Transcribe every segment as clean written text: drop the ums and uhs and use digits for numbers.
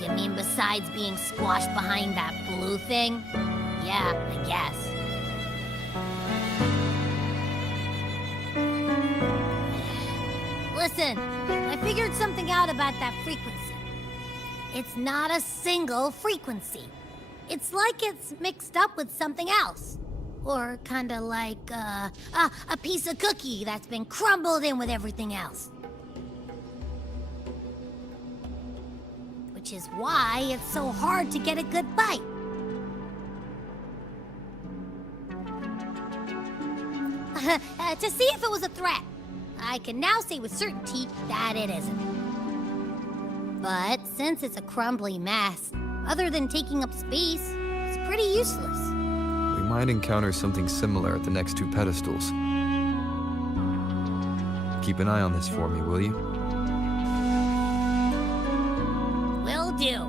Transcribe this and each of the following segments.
You mean besides being squashed behind that blue thing? Yeah, I guess. Listen, I figured something out about that frequency. It's not a single frequency. It's like it's mixed up with something else. Or kinda like, a piece of cookie that's been crumbled in with everything else. Which is why it's so hard to get a good bite. To see if it was a threat. I can now say with certainty that it isn't. But since it's a crumbly mess, other than taking up space, it's pretty useless. We might encounter something similar at the next two pedestals. Keep an eye on this for me, will you? Will do.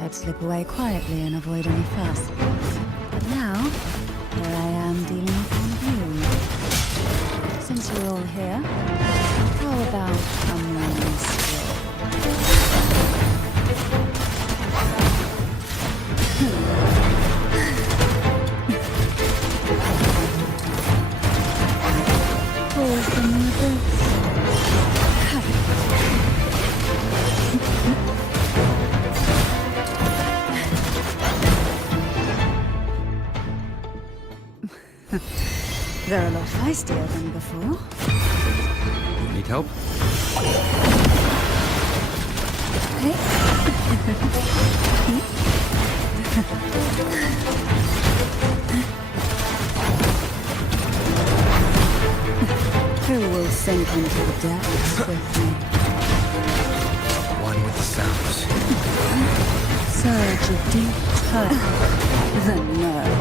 I'd slip away quietly and avoid any fuss. But now, here I am dealing with one of you. They're a lot feistier than before. Need help? Who will sink into the depths with me? One with the sounds. Surge of deep tone. The nerve.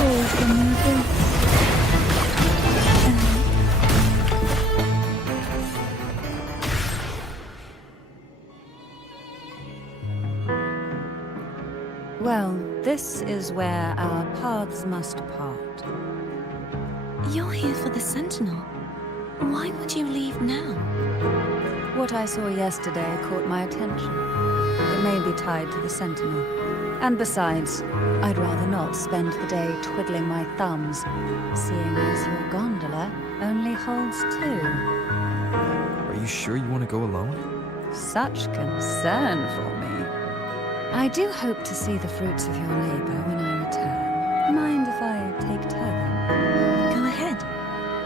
All from within. Well, this is where our paths must part. You're here for the Sentinel. Why would you leave now? What I saw yesterday caught my attention. It may be tied to the Sentinel. And besides, I'd rather not spend the day twiddling my thumbs, seeing as your gondola only holds 2. Are you sure you want to go alone? Such concern for me. I do hope to see the fruits of your labor when I return. Mind if I take turn? Go ahead.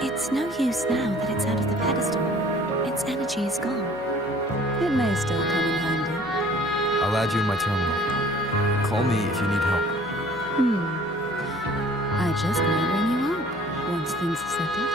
It's no use now that it's out of the pedestal. Its energy is gone. It may still come in handy. I'll add you in my terminal. Call me if you need help. I just may ring you up once things are settled.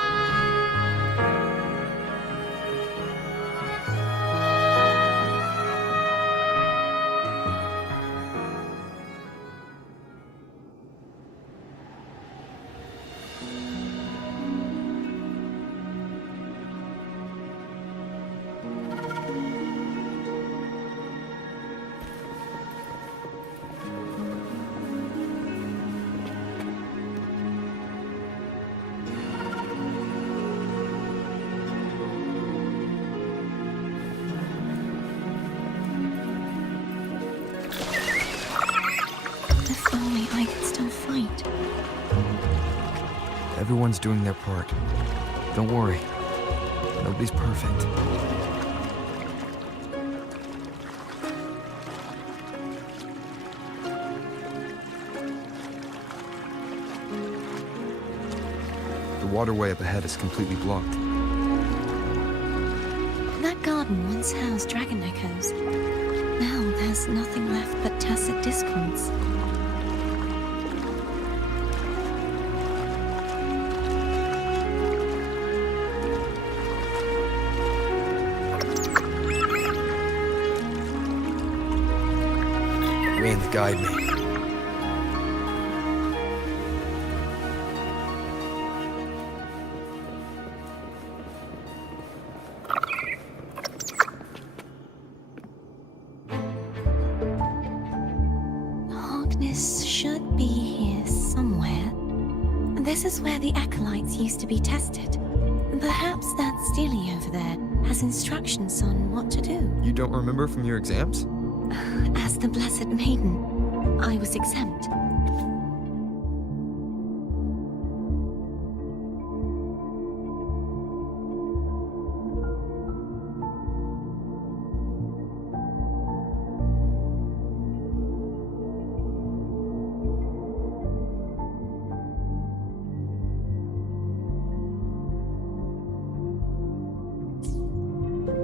If only I could still fight. Everyone's doing their part. Don't worry. Nobody's perfect. The waterway up ahead is completely blocked. That garden once housed dragon echoes. Now there's nothing left but tacit discords. Wind, guide me. Harkness should be here somewhere. This is where the acolytes used to be tested. Perhaps that Steely over there has instructions on what to do. You don't remember from your exams? As the Blessed Maiden, I was exempt.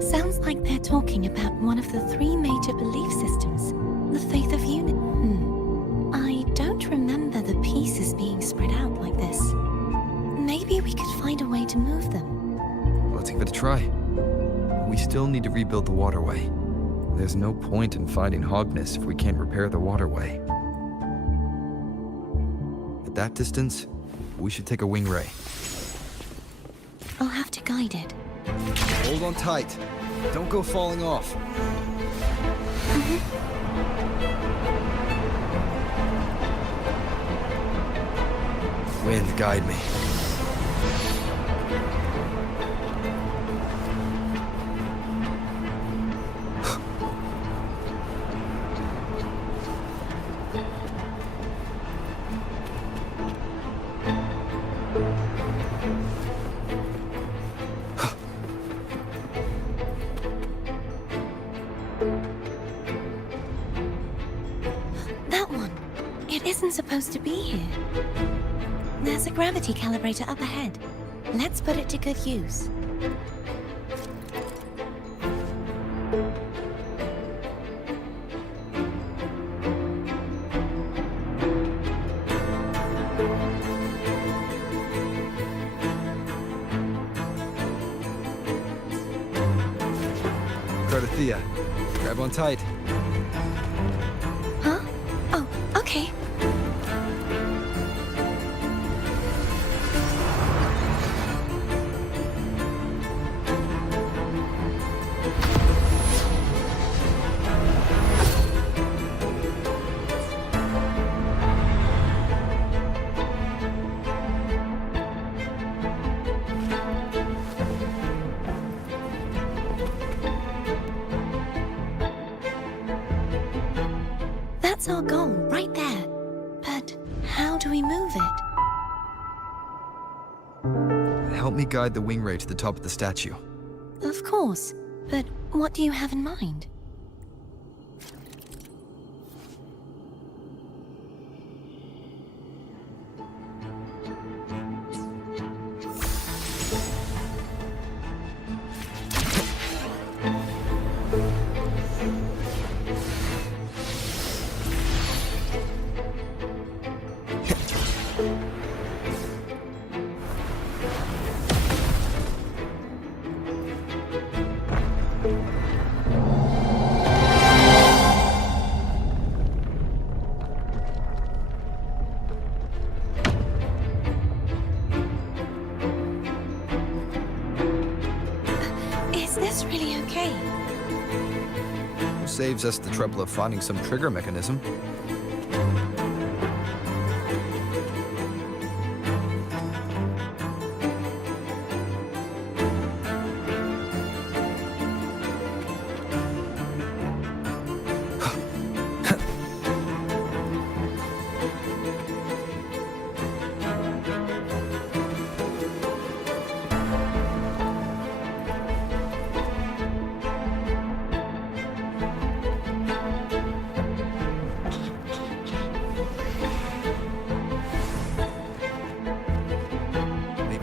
Sounds like they're talking about one of the 3 major belief systems, the faith of unity. I don't remember the pieces being spread out like this. Maybe we could find a way to move them. Let's give it a try. We still need to rebuild the waterway. There's no point in finding Harkness if we can't repair the waterway. At that distance, we should take a wing ray. I'll have to guide it. Hold on tight. Don't go falling off. Wind, guide me. That one. It isn't supposed to be here. There's a gravity calibrator up ahead. Let's put it to good use. Thea, grab on tight. Huh? Oh, okay. That's our goal, right there. But how do we move it? Help me guide the wing ray to the top of the statue. Of course, but what do you have in mind? Is this really okay? Saves us the trouble of finding some trigger mechanism.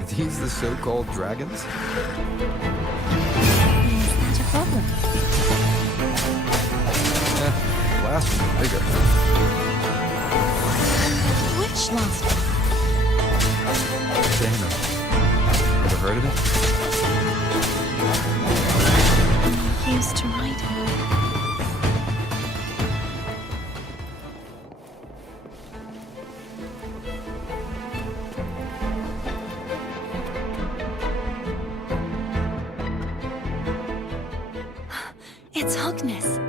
These the so-called dragons? Is that a problem? Last one bigger. Which last one? Dana. Ever heard of it? Used to ride it. It's Hogness.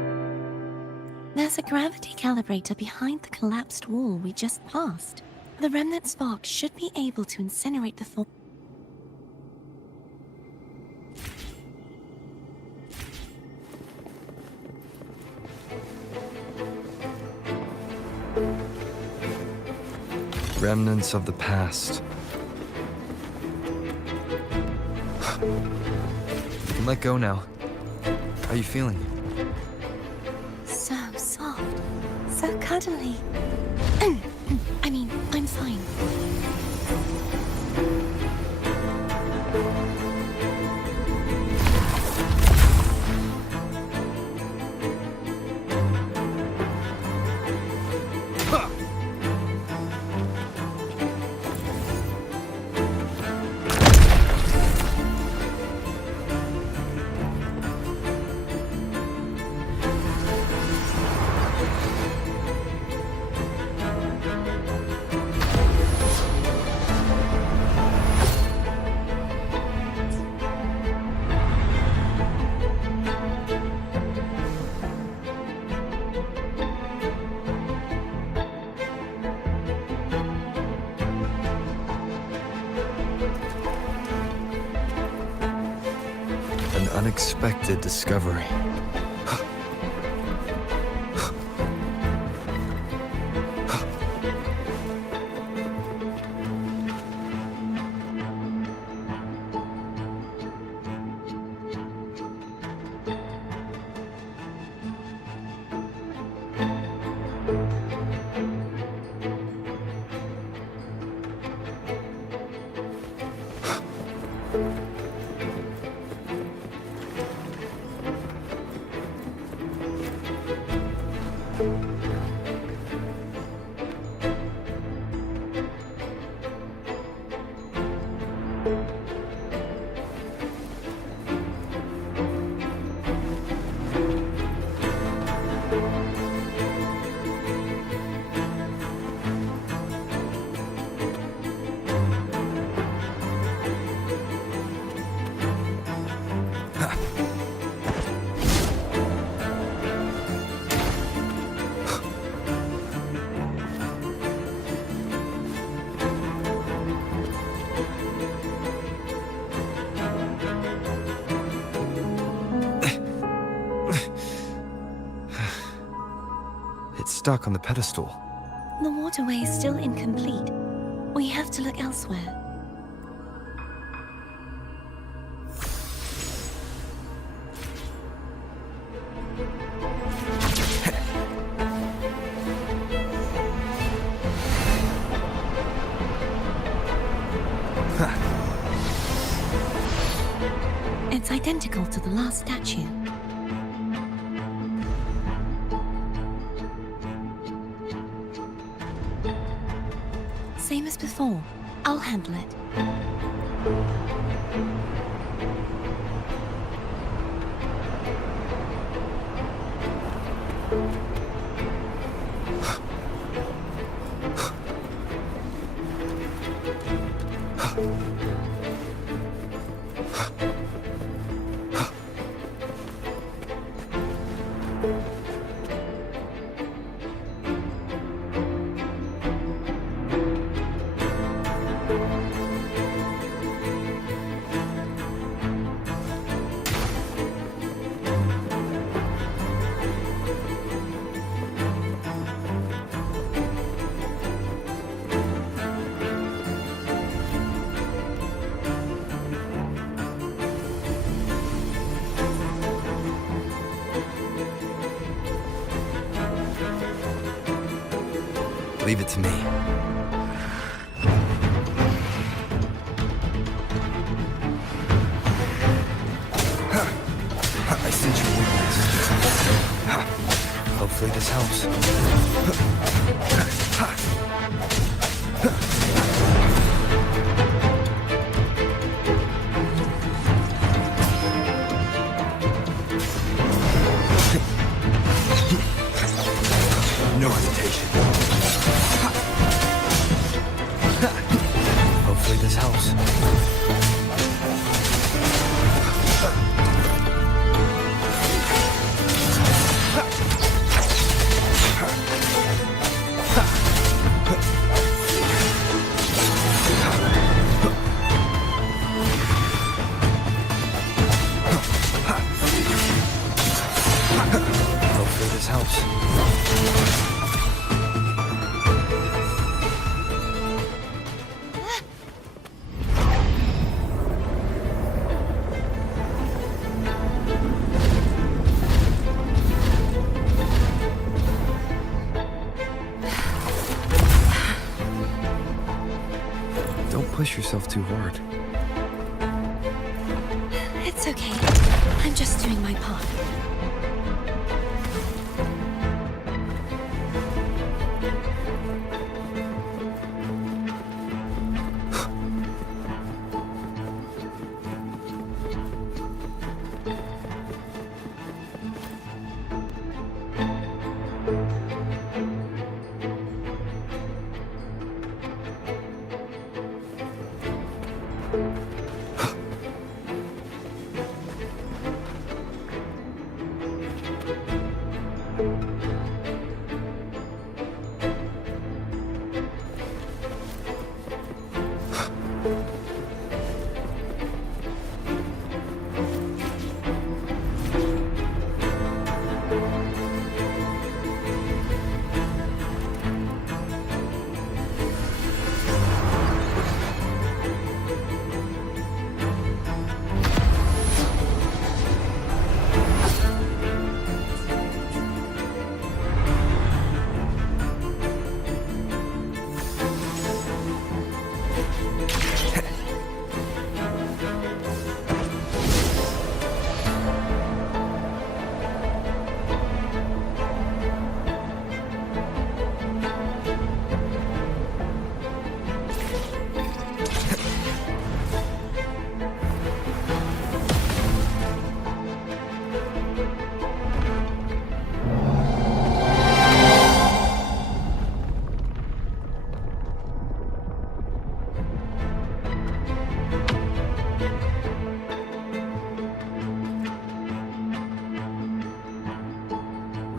There's a gravity calibrator behind the collapsed wall we just passed. The remnant spark should be able to incinerate the thought. Remnants of the past. You can let go now. How are you feeling? So soft. So cuddly. I mean, I'm fine. An unexpected discovery. It's stuck on the pedestal. The waterway is still incomplete. We have to look elsewhere. It's identical to the last statue. Same as before. I'll handle it. Leave it to me. I sense your weakness. Hopefully this helps. No hesitation. Hopefully this helps. Hopefully this helps. Don't push yourself too hard. It's okay. I'm just doing my part.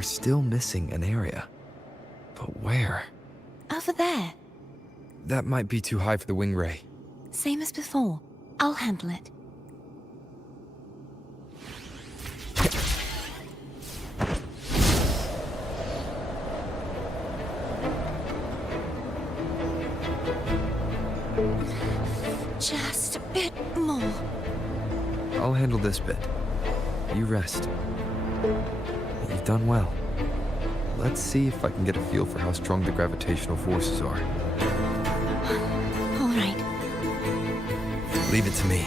still missing an area. But where? Over there. That might be too high for the wing ray. Same as before. I'll handle it. Just a bit more. I'll handle this bit. You rest. You've done well. Let's see if I can get a feel for how strong the gravitational forces are. All right. Leave it to me.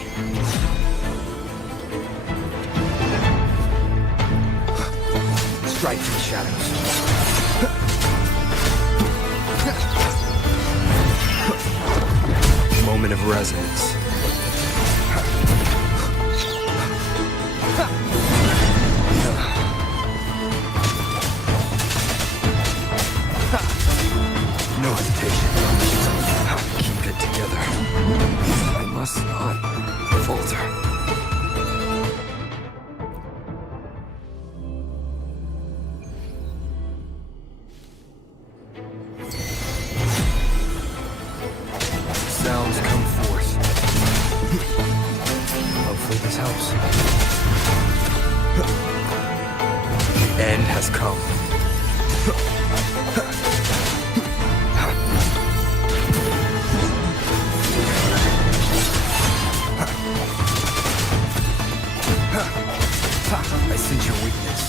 Strike for the shadows. Moment of resonance. No hesitation. Keep it together. I must not falter. Sounds come forth. Hopefully this helps. The end has come. I sense your weakness.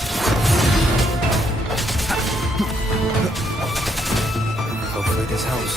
Hopefully this helps.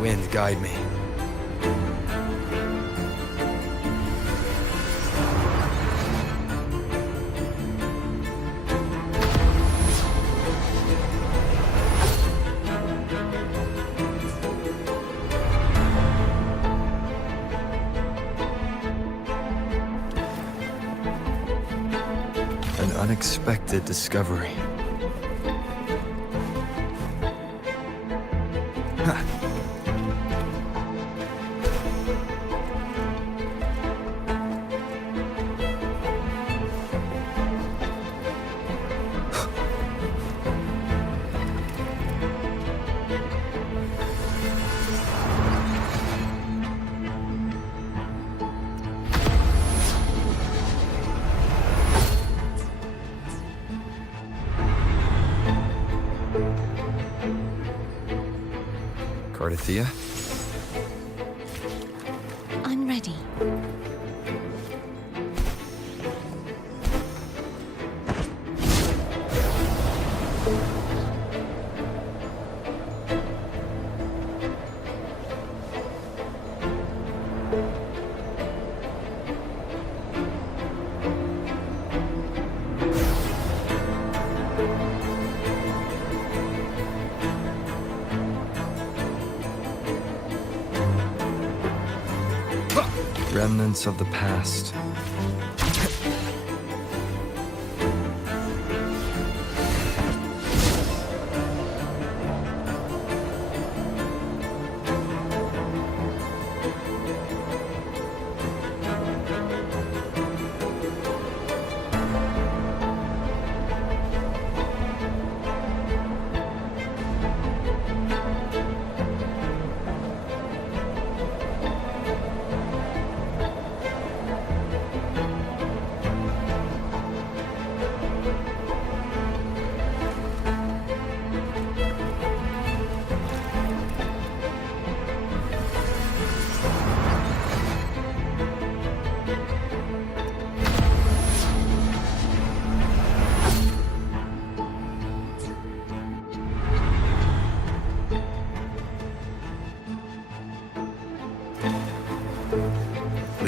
Wind, guide me. An unexpected discovery. Cardathea? I'm ready. Remnants of the past.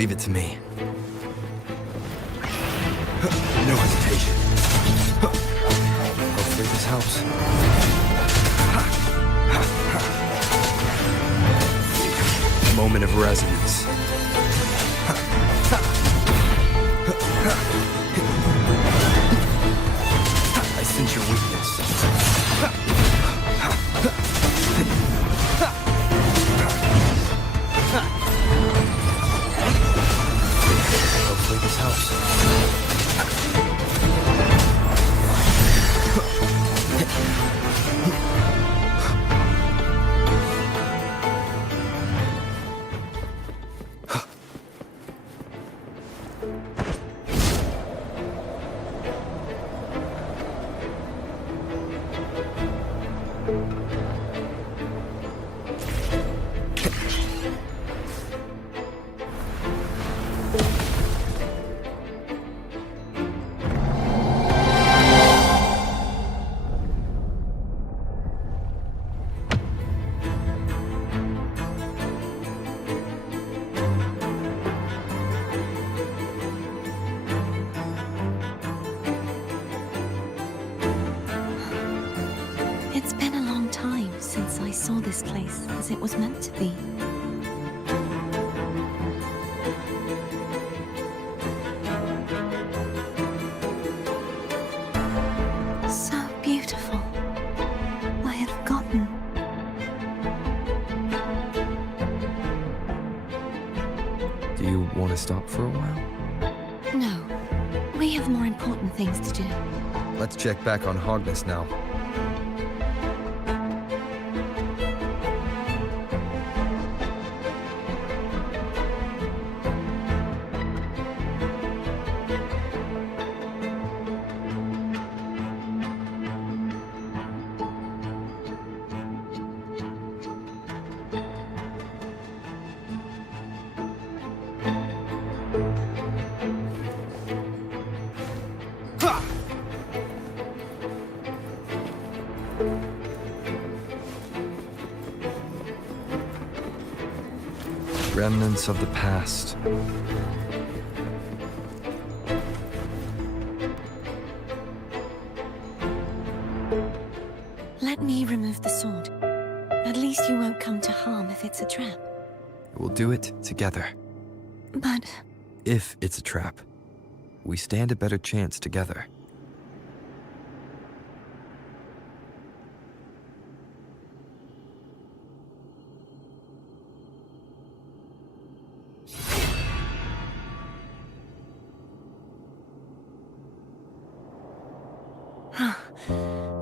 Leave it to me. No hesitation. Hopefully this helps. Moment of resonance. I sense your weakness. Hopefully this helps. It's been a long time since I saw this place as it was meant to be. So beautiful. I had forgotten. Do you want to stop for a while? No, we have more important things to do. Let's check back on Hogness now. Remnants of the past. Let me remove the sword. At least you won't come to harm if it's a trap. We'll do it together. But If it's a trap, we stand a better chance together.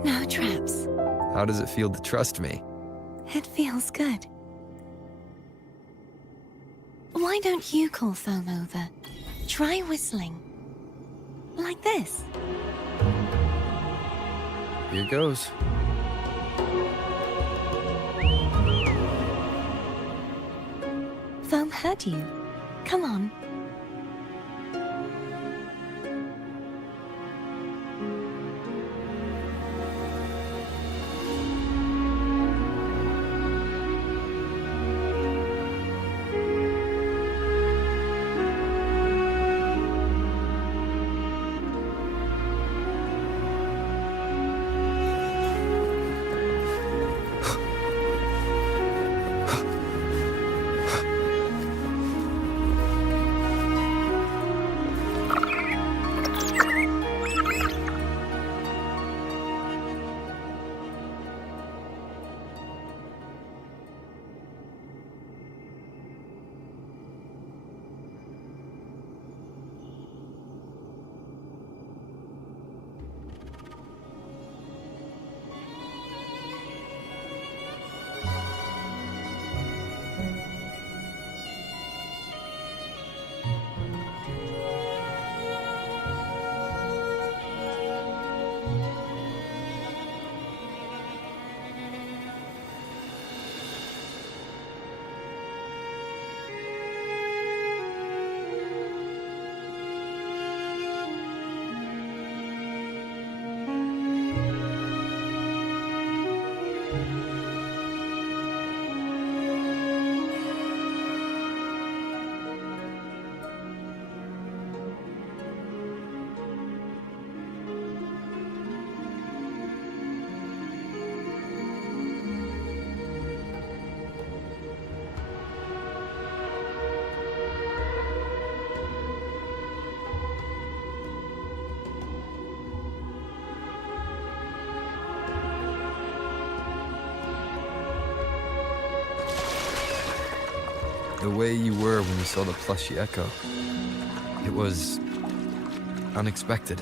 no traps. How does it feel to trust me? It feels good. Why don't you call Foam over? Try whistling. Like this. Here goes. Foam heard you. Come on. the way you were when you saw the plushy Echo. It was unexpected.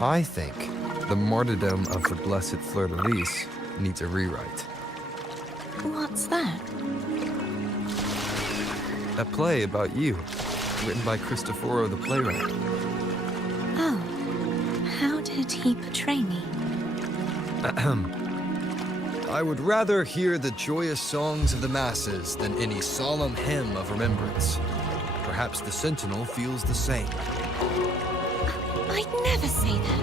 I think the martyrdom of the blessed fleur-de-lis needs a rewrite. What's that? A play about you, written by Cristoforo the playwright. Oh, how did he portray me? Ahem. I would rather hear the joyous songs of the masses than any solemn hymn of remembrance. Perhaps the Sentinel feels the same. I'd never say that.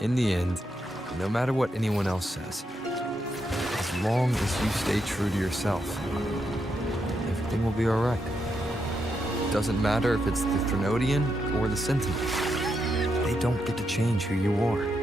In the end, no matter what anyone else says, as long as you stay true to yourself, everything will be alright. It doesn't matter if it's the Threnodian or the Sentinel. They don't get to change who you are.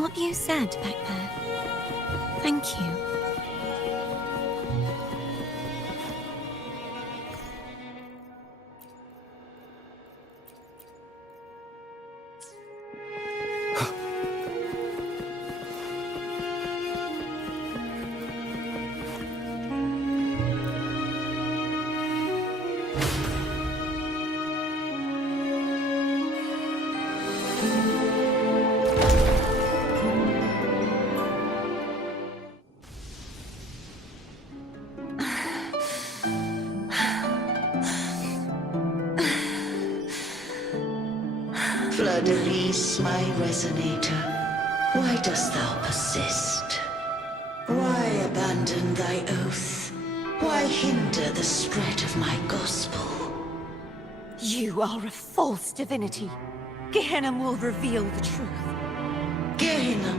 What you said back there. Thank you. Fleur-de-lis, my resonator, why dost thou persist? Why abandon thy oath? Why hinder the spread of my gospel? You are a false divinity. Gehenna will reveal the truth. Gehenna,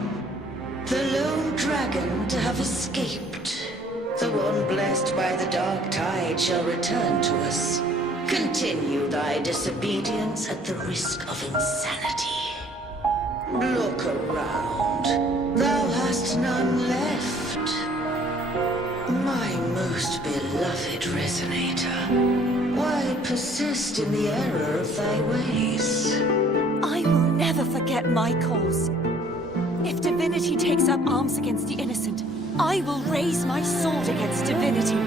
the lone dragon to have escaped. The one blessed by the dark tide shall return to us. Continue thy disobedience at the risk of insanity. Look around. Thou hast none left. My most beloved resonator, why persist in the error of thy ways? I will never forget my cause. If divinity takes up arms against the innocent, I will raise my sword against divinity.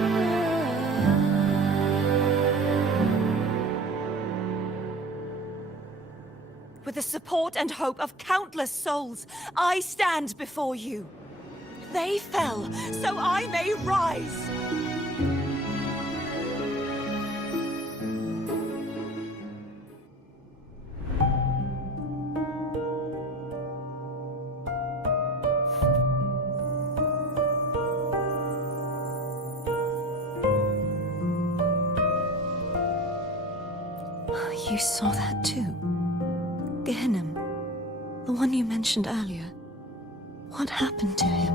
With the support and hope of countless souls, I stand before you. They fell, so I may rise. You saw that too? Gehenna, the one you mentioned earlier. What happened to him?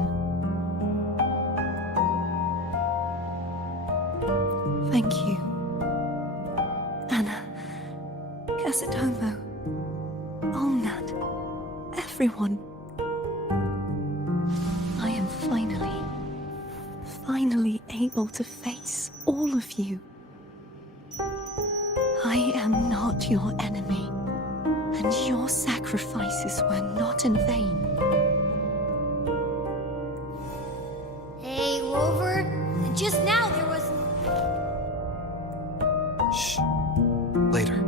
Thank you. Anna, Casatomo, Olnat, everyone. I am finally able to face all of you. I am not your enemy, and your sacrifices were not in vain. Hey, Rover, just now there was... Shh. Later.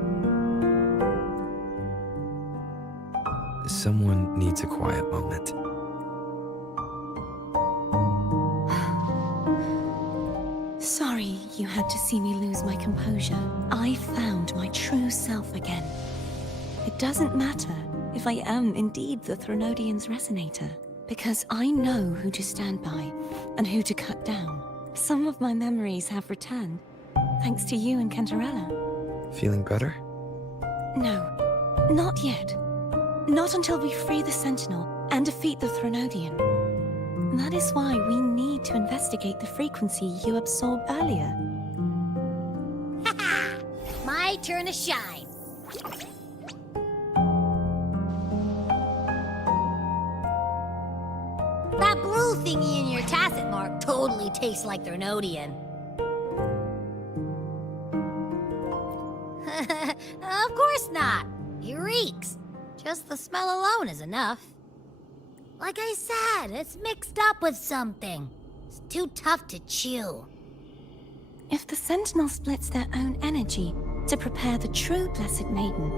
Someone needs a quiet moment. Sorry you had to see me lose my composure. I found my true self again. It doesn't matter if I am indeed the Threnodian's resonator. Because I know who to stand by and who to cut down. Some of my memories have returned, thanks to you and Cantarella. Feeling better? No, not yet. Not until we free the Sentinel and defeat the Threnodian. That is why we need to investigate the frequency you absorbed earlier. My turn to shine. That blue thingy in your tacit mark totally tastes like Threnodian. Of course not. He reeks. Just the smell alone is enough. Like I said, it's mixed up with something. It's too tough to chew. If the Sentinel splits their own energy to prepare the true Blessed Maiden,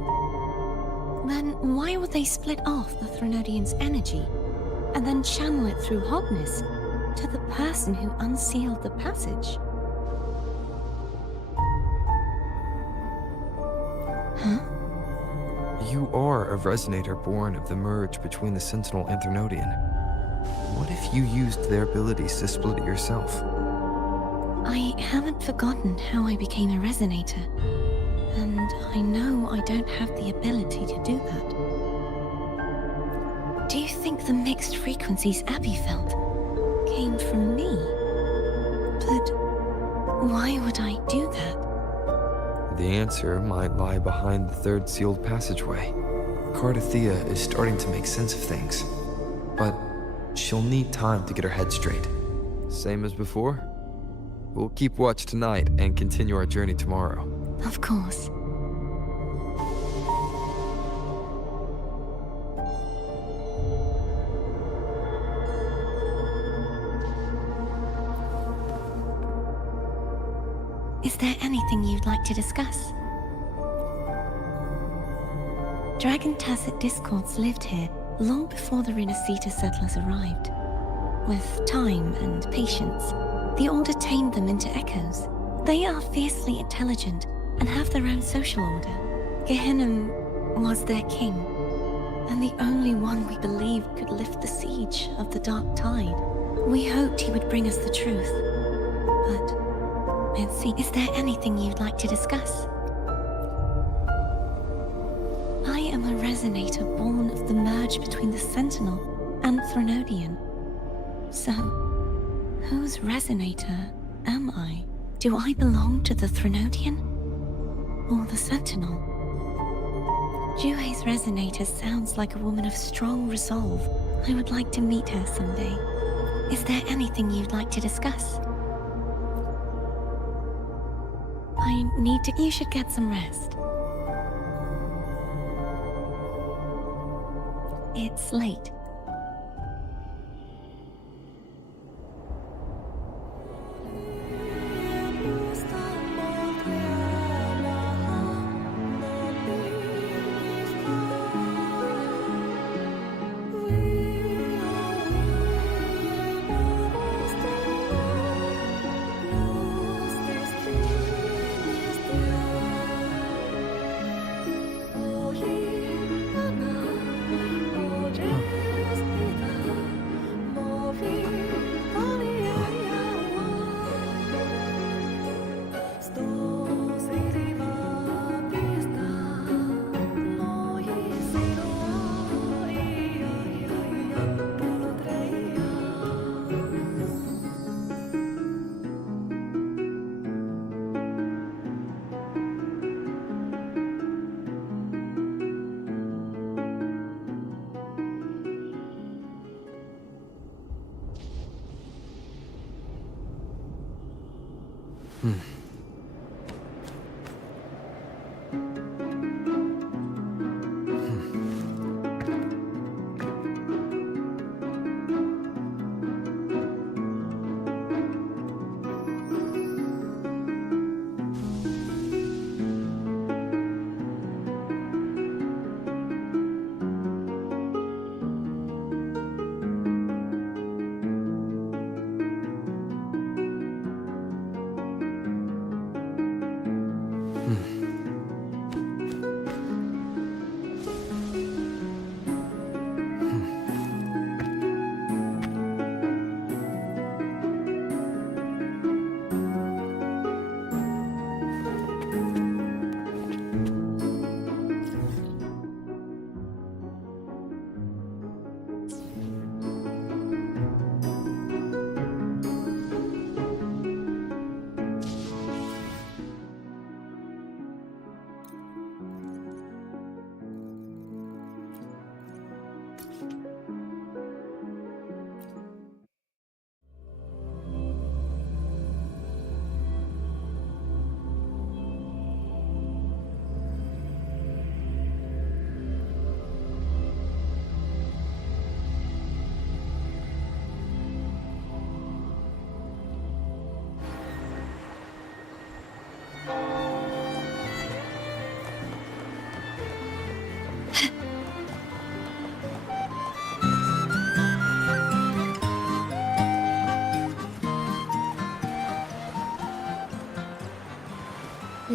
then why would they split off the Threnodian's energy and then channel it through hotness to the person who unsealed the passage? Huh? You are a resonator born of the merge between the Sentinel and Threnodian. What if you used their abilities to split it yourself? I haven't forgotten how I became a resonator, and I know I don't have the ability to do that. Do you think the mixed frequencies Abby felt came from me? But why would I do that? The answer might lie behind the third sealed passageway. Cardathea is starting to make sense of things, but she'll need time to get her head straight. Same as before? We'll keep watch tonight and continue our journey tomorrow. Of course. Is there anything you'd like to discuss? Dragon Tacet discords lived here long before the Rinascita settlers arrived. With time and patience, the Order tamed them into echoes. They are fiercely intelligent and have their own social order. Gehinnom was their king, and the only one we believed could lift the siege of the Dark Tide. We hoped he would bring us the truth, but is there anything you'd like to discuss? I am a resonator born of the merge between the Sentinel and Threnodian. So, whose resonator am I? Do I belong to the Threnodian? Or the Sentinel? Juhe's resonator sounds like a woman of strong resolve. I would like to meet her someday. Is there anything you'd like to discuss? I need to... You should get some rest. It's late.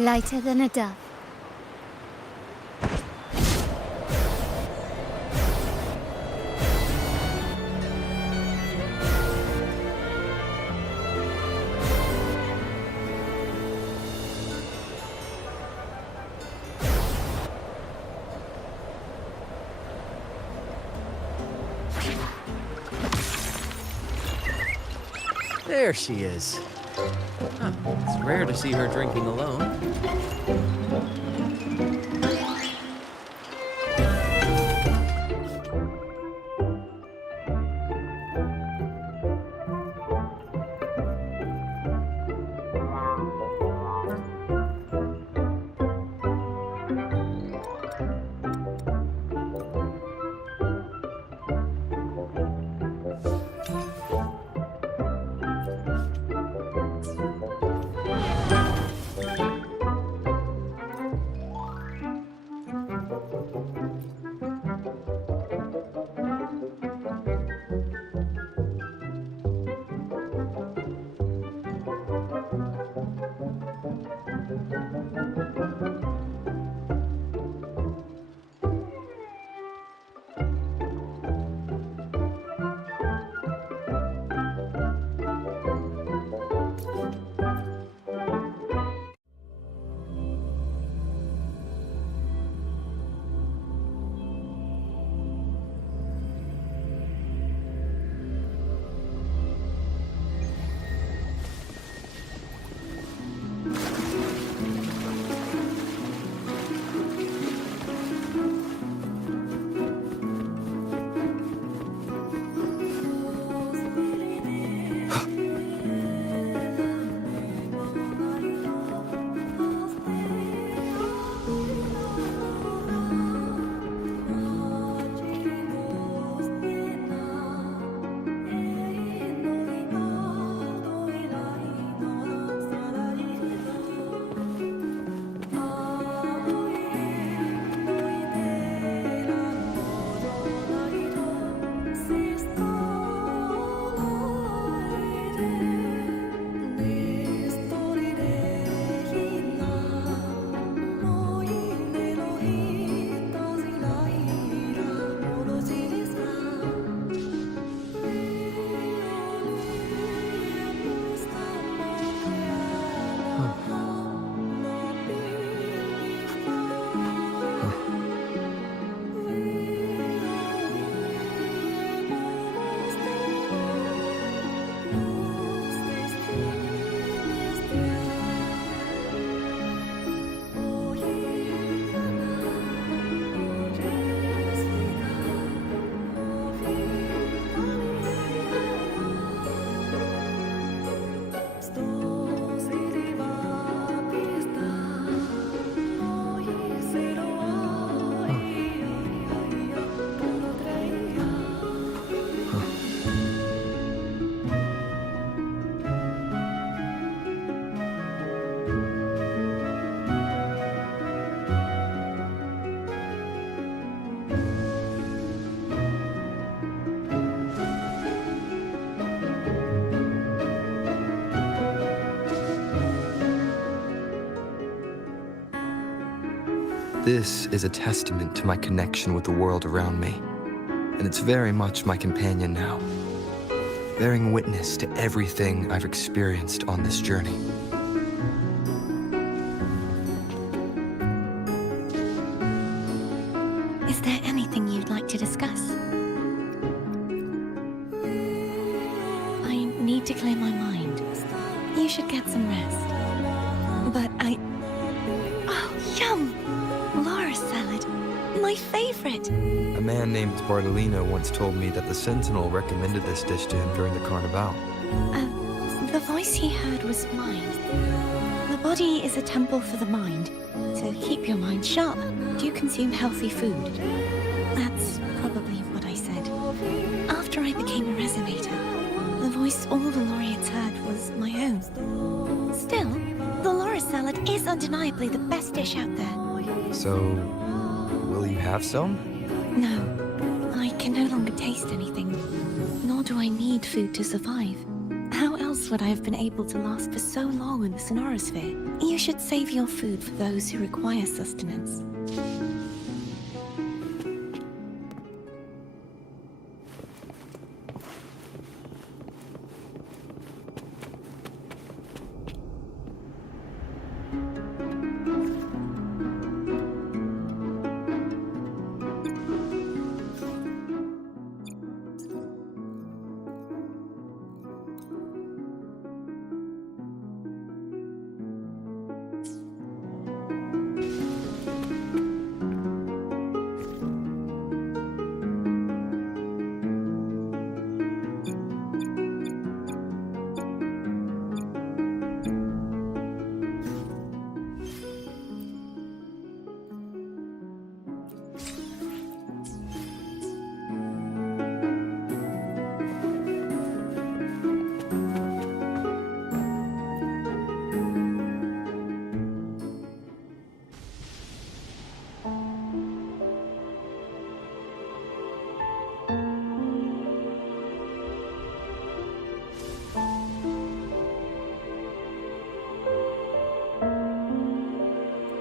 Lighter than a dove. There she is. Huh, it's rare to see her drinking alone. This is a testament to my connection with the world around me, and it's very much my companion now, bearing witness to everything I've experienced on this journey. Is there anything you'd like to discuss? I need to clear my mind. You should get some rest. But Oh, yum! Laura's salad. My favorite. A man named Bartolino once told me that the Sentinel recommended this dish to him during the Carnival. The voice he heard was mine. The body is a temple for the mind. To keep your mind sharp, do you consume healthy food? That's probably what I said. After I became a resonator, the voice all the laureates heard was my own. Still, the Laura salad is undeniably the best dish out there. So, will you have some? No, I can no longer taste anything, nor do I need food to survive. How else would I have been able to last for so long in the sonorosphere? You should save your food for those who require sustenance.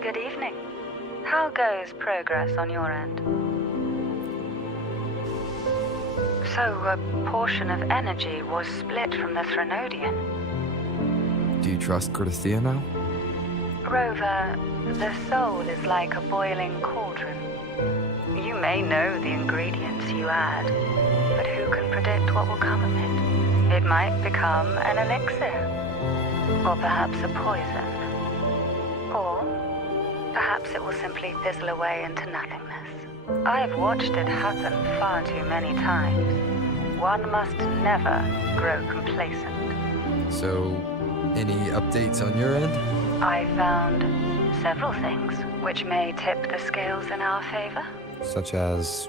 Good evening. How goes progress on your end? So, a portion of energy was split from the Threnodian. Do you trust Cordesia now? Rover, the soul is like a boiling cauldron. You may know the ingredients you add, but who can predict what will come of it? It might become an elixir, or perhaps a poison, or perhaps it will simply fizzle away into nothingness. I've watched it happen far too many times. One must never grow complacent. So, any updates on your end? I found several things which may tip the scales in our favor. Such as...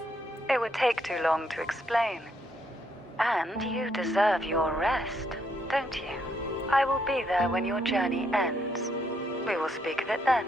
It would take too long to explain. And you deserve your rest, don't you? I will be there when your journey ends. We will speak of it then.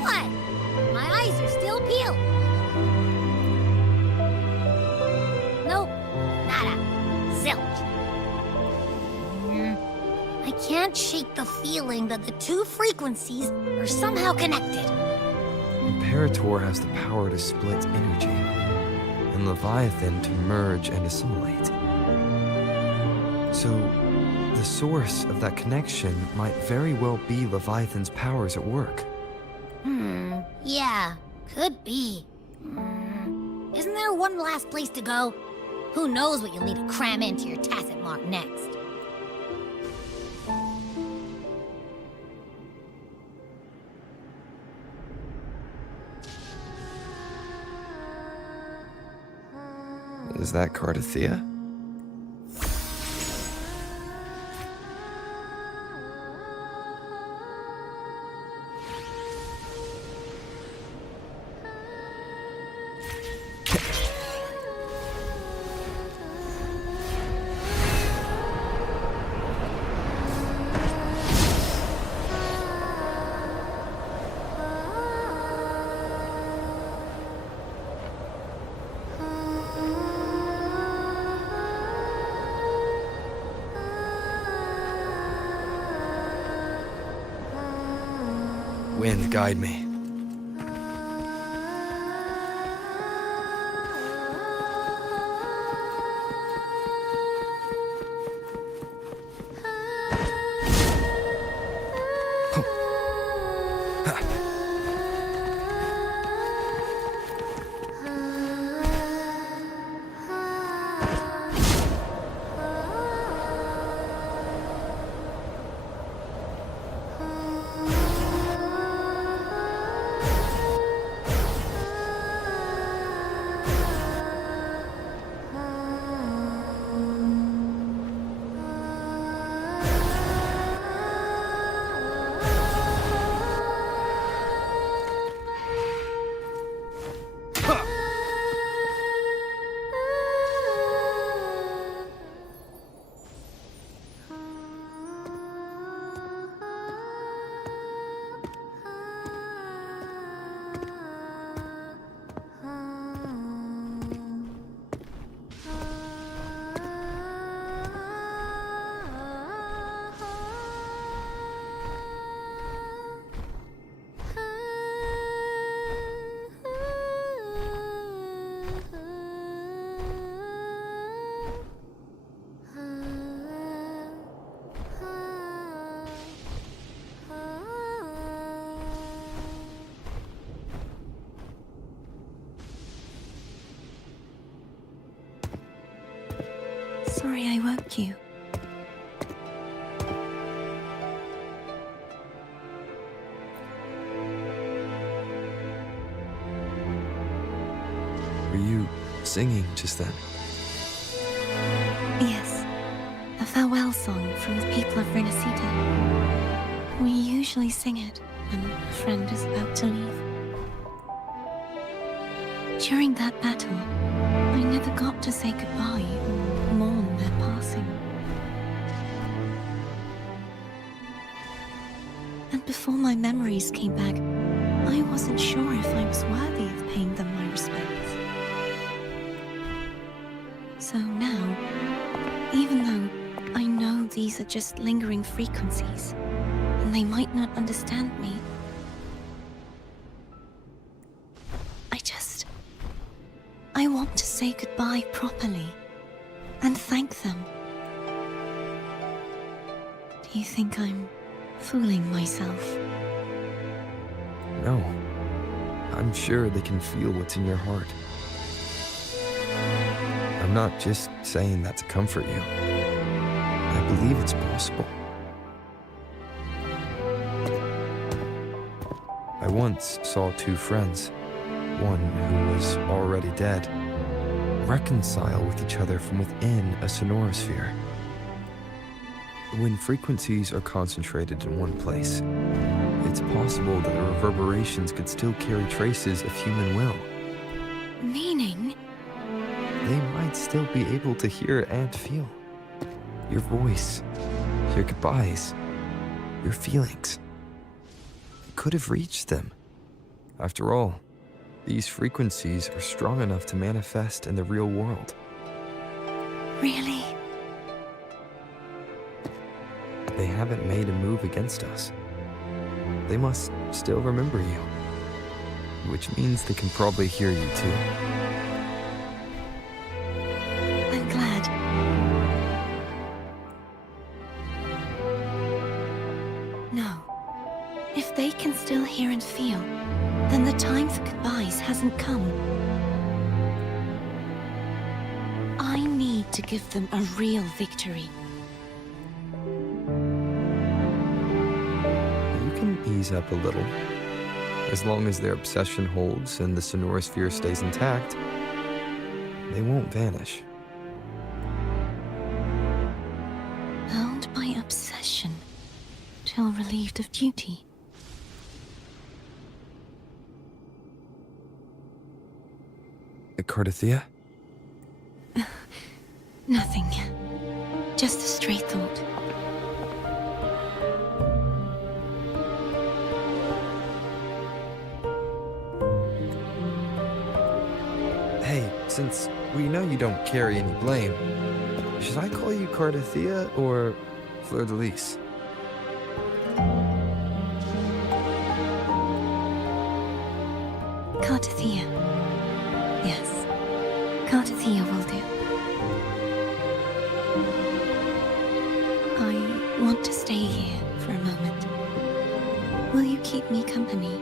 What? My eyes are still peeled. Nope, nada. Zilch. I can't shake the feeling that the two frequencies are somehow connected. Imperator has the power to split energy, and Leviathan to merge and assimilate. So, the source of that connection might very well be Leviathan's powers at work. Yeah, could be. Isn't there one last place to go? Who knows what you'll need to cram into your tacit mark next? Is that Cardathea? Wind, guide me. Sorry I woke you. Were you singing just then? Yes, a farewell song from the people of Rinascita. We usually sing it when a friend is about to leave. During that battle, I never got to say goodbye or mourn their passing. And before my memories came back, I wasn't sure if I was worthy of paying them my respects. So now, even though I know these are just lingering frequencies, and they might not understand me, I want to say goodbye properly and thank them. Do you think I'm fooling myself? No. I'm sure they can feel what's in your heart. I'm not just saying that to comfort you. I believe it's possible. I once saw two friends, one who was already dead, reconcile with each other from within a sonorosphere. When frequencies are concentrated in one place, it's possible that the reverberations could still carry traces of human will. Meaning? They might still be able to hear and feel. Your voice, your goodbyes, your feelings. It could have reached them. After all, these frequencies are strong enough to manifest in the real world. Really? They haven't made a move against us. They must still remember you. Which means they can probably hear you too. I'm glad. No. If they can still hear and feel, then the time for goodbyes hasn't come. I need to give them a real victory. You can ease up a little. As long as their obsession holds and the sonorosphere stays intact, they won't vanish. Bound by obsession, till relieved of duty. Cardathia? Nothing. Just a stray thought. Hey, since we know you don't carry any blame, should I call you Cardathia or Fleur-de-Lis? Cardathia. Yes. Cardathia will do. I want to stay here for a moment. Will you keep me company?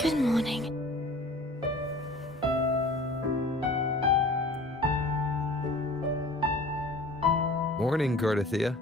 Good morning. Morning, Cardathia.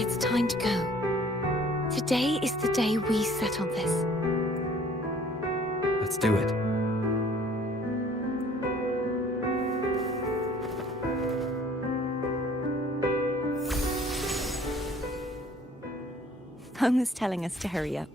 It's time to go. Today is the day we settle this. Let's do it. Home is telling us to hurry up.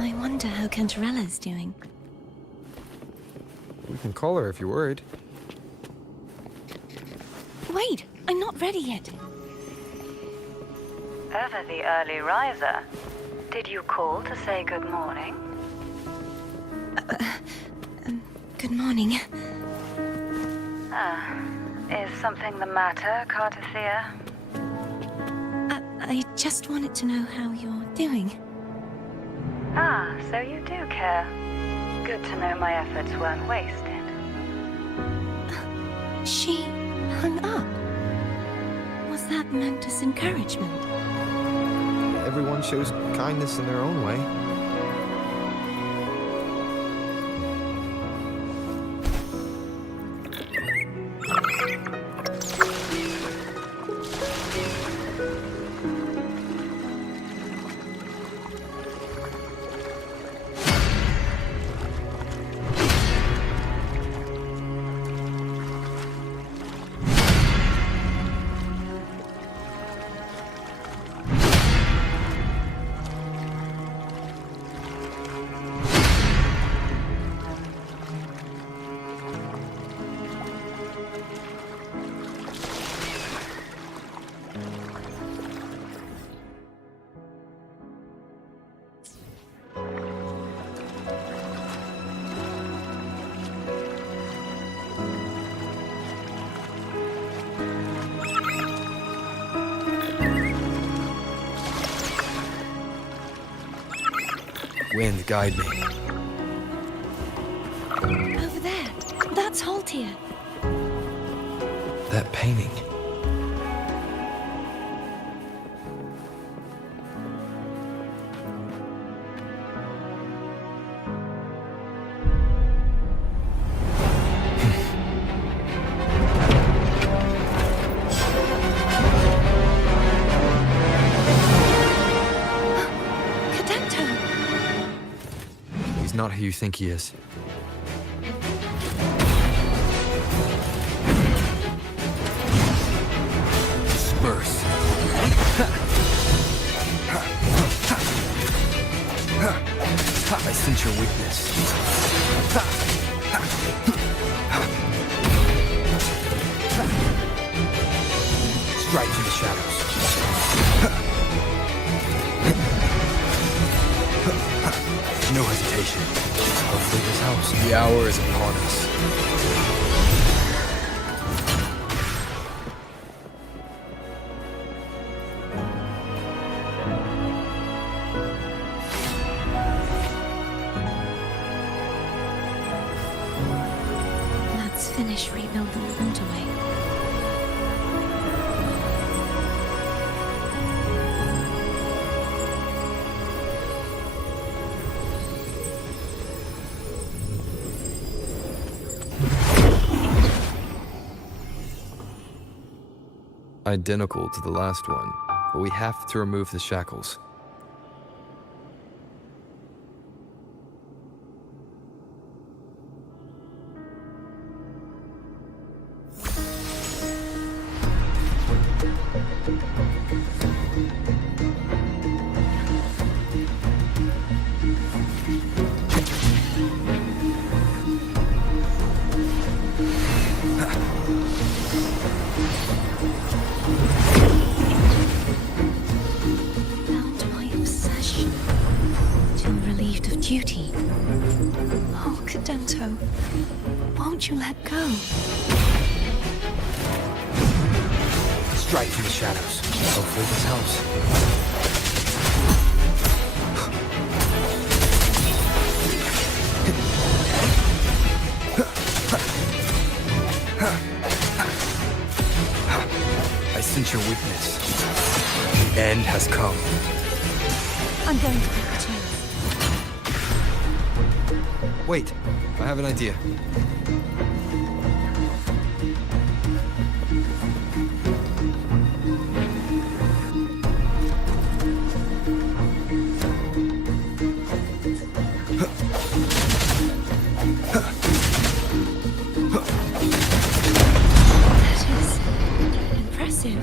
I wonder how Cantarella's doing. We can call her if you're worried. Wait, I'm not ready yet. Ever the early riser. Did you call to say good morning? Good morning. Is something the matter, Cartathea? I just wanted to know how you're doing. Ah, so you do care. Good to know my efforts weren't wasted. She hung up. Was that meant as encouragement? Everyone shows kindness in their own way. Wind, guide me. Over there. That's Haltia. That painting. He's not who you think he is. Disperse. I sense your weakness. Strike through the shadows. No hesitation. Hopefully this helps. The hour is upon us. Let's finish rebuilding the waterway. Identical to the last one. but we have to remove the shackles. Bound by obsession, till relieved of duty. Oh, Cadento, won't you let go? Strike from the shadows. Hopefully this helps. I sense your weakness. The end has come. I'm going to take the chance. Wait, I have an idea. That is impressive.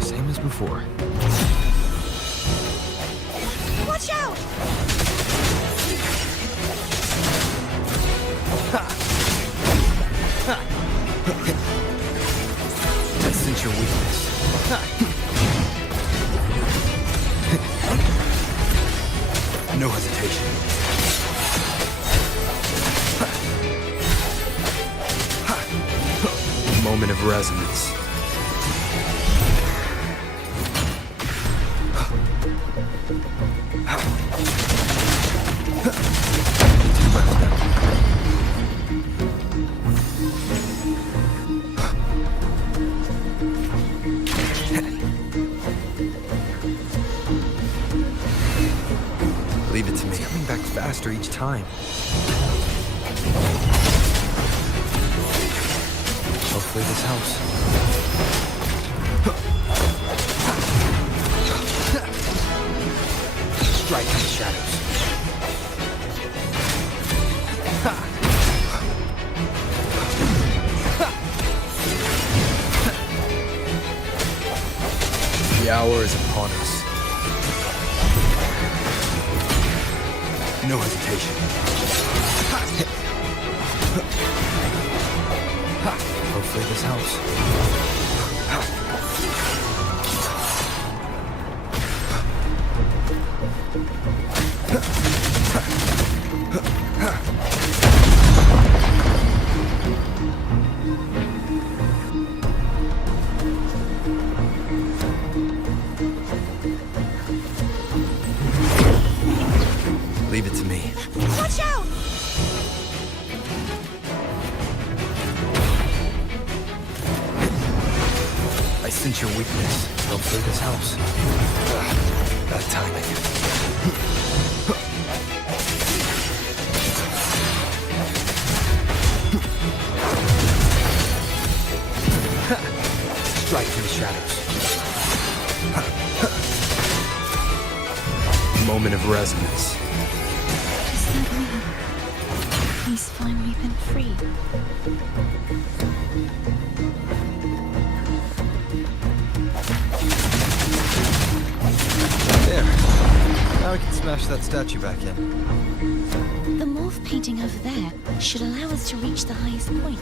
Same as before. Watch out! I sense your weakness. No hesitation. Moment of resonance. Leave it to me. It's coming back faster each time. Hopefully this helps. Strike in the shadows. The hour is upon us. No hesitation. Hopefully this helps. Leave it to me. Watch out! I sense your weakness. Hopefully this helps. Bad timing. Strike from the shadows. Moment of resonance. Does that mean he's finally been freed? There. Now we can smash that statue back in. The morph painting over there should allow us to reach the highest point.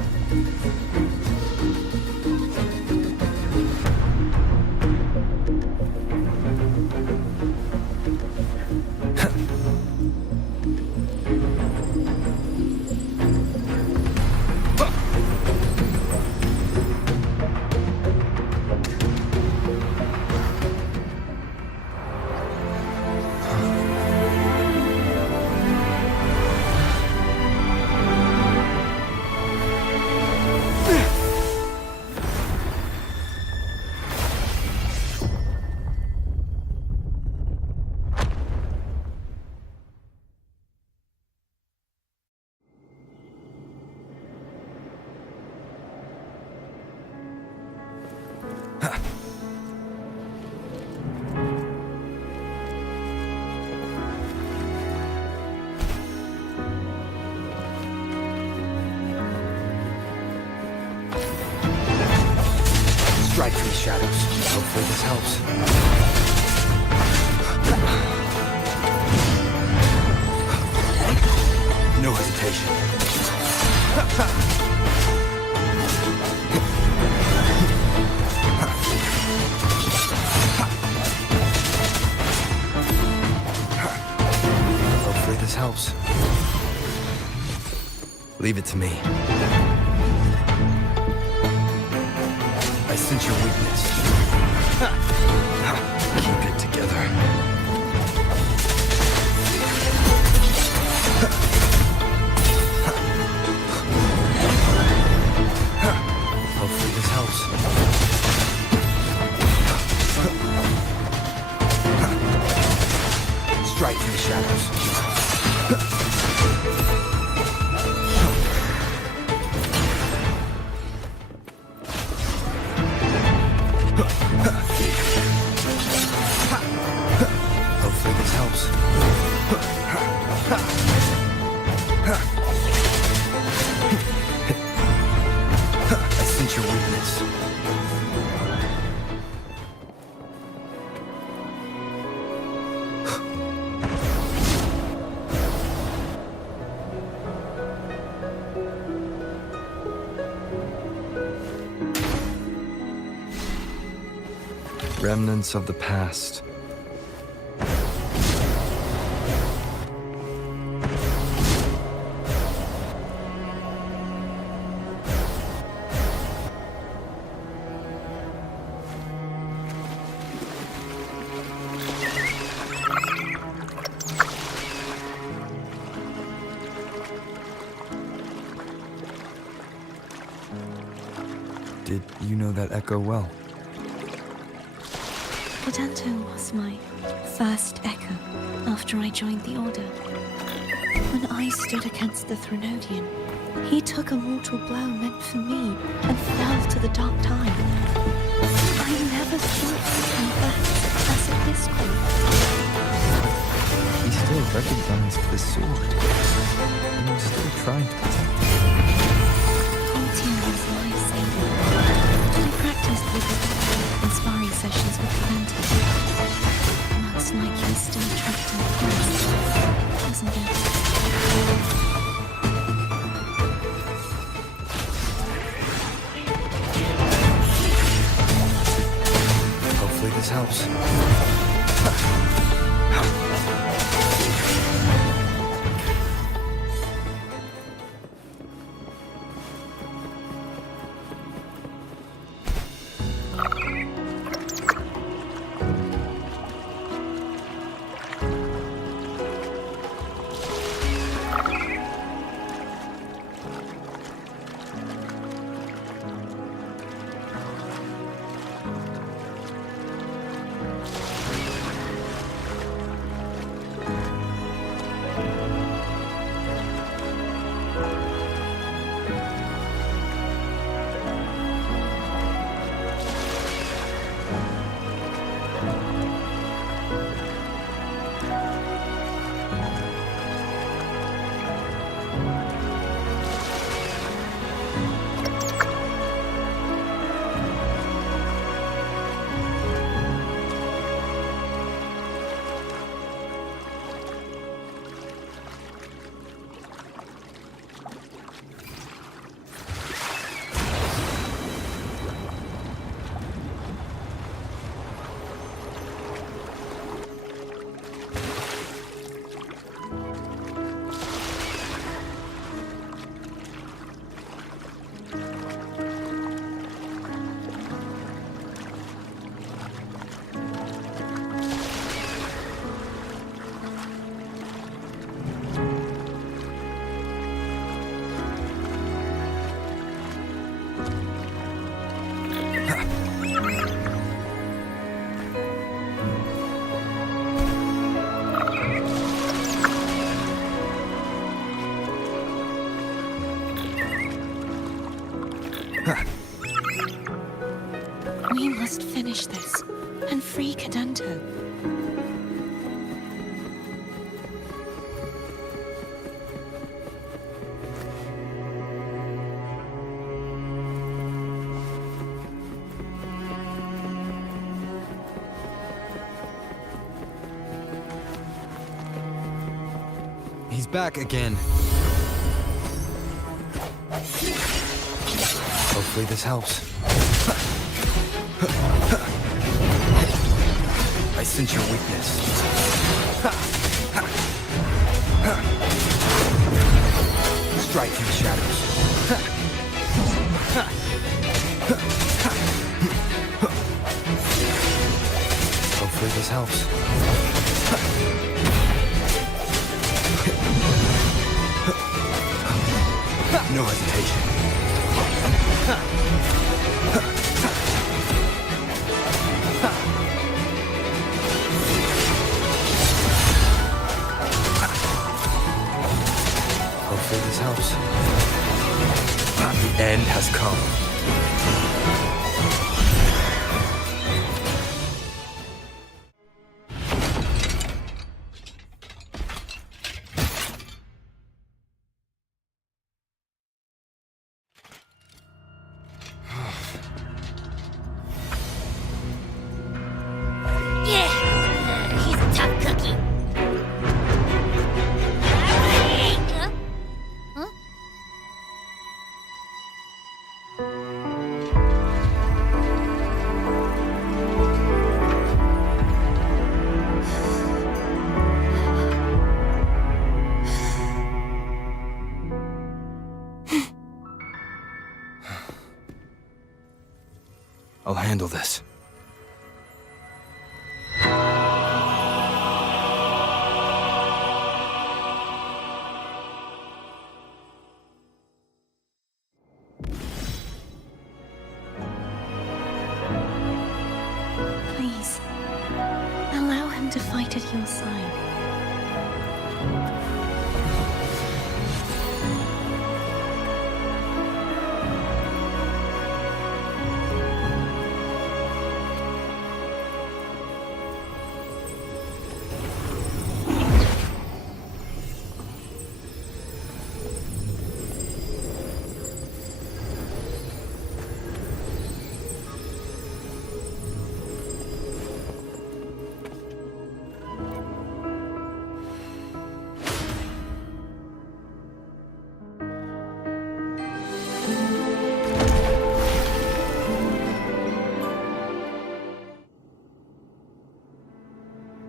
Strike from the shadows. Hopefully this helps. No hesitation. Hopefully this helps. Leave it to me. I sense your weakness. Keep it together. Hopefully this helps. Strike from the shadows. Hopefully this helps. I sense your weakness. Remnants of the past. Did you know that echo well? Cadento was my first echo after I joined the Order. When I stood against the Threnodian, he took a mortal blow meant for me and fell to the dark tide. I never thought to come back as a discord. He still recognized the sword. And was still trying to protect it. Altium was life-saving. I practiced with it in sparring sessions with Cadento. Looks like he's still trapped in the past, doesn't it? Hopefully this helps. We must finish this and free Cadento. back again. Hopefully this helps. I sense your weakness. Strike through the shadows. Hopefully this helps. No hesitation. Hopefully this helps. The end has come. Yeah, he's a tough cookie. Huh? I'll handle this. Please, allow him to fight at your side.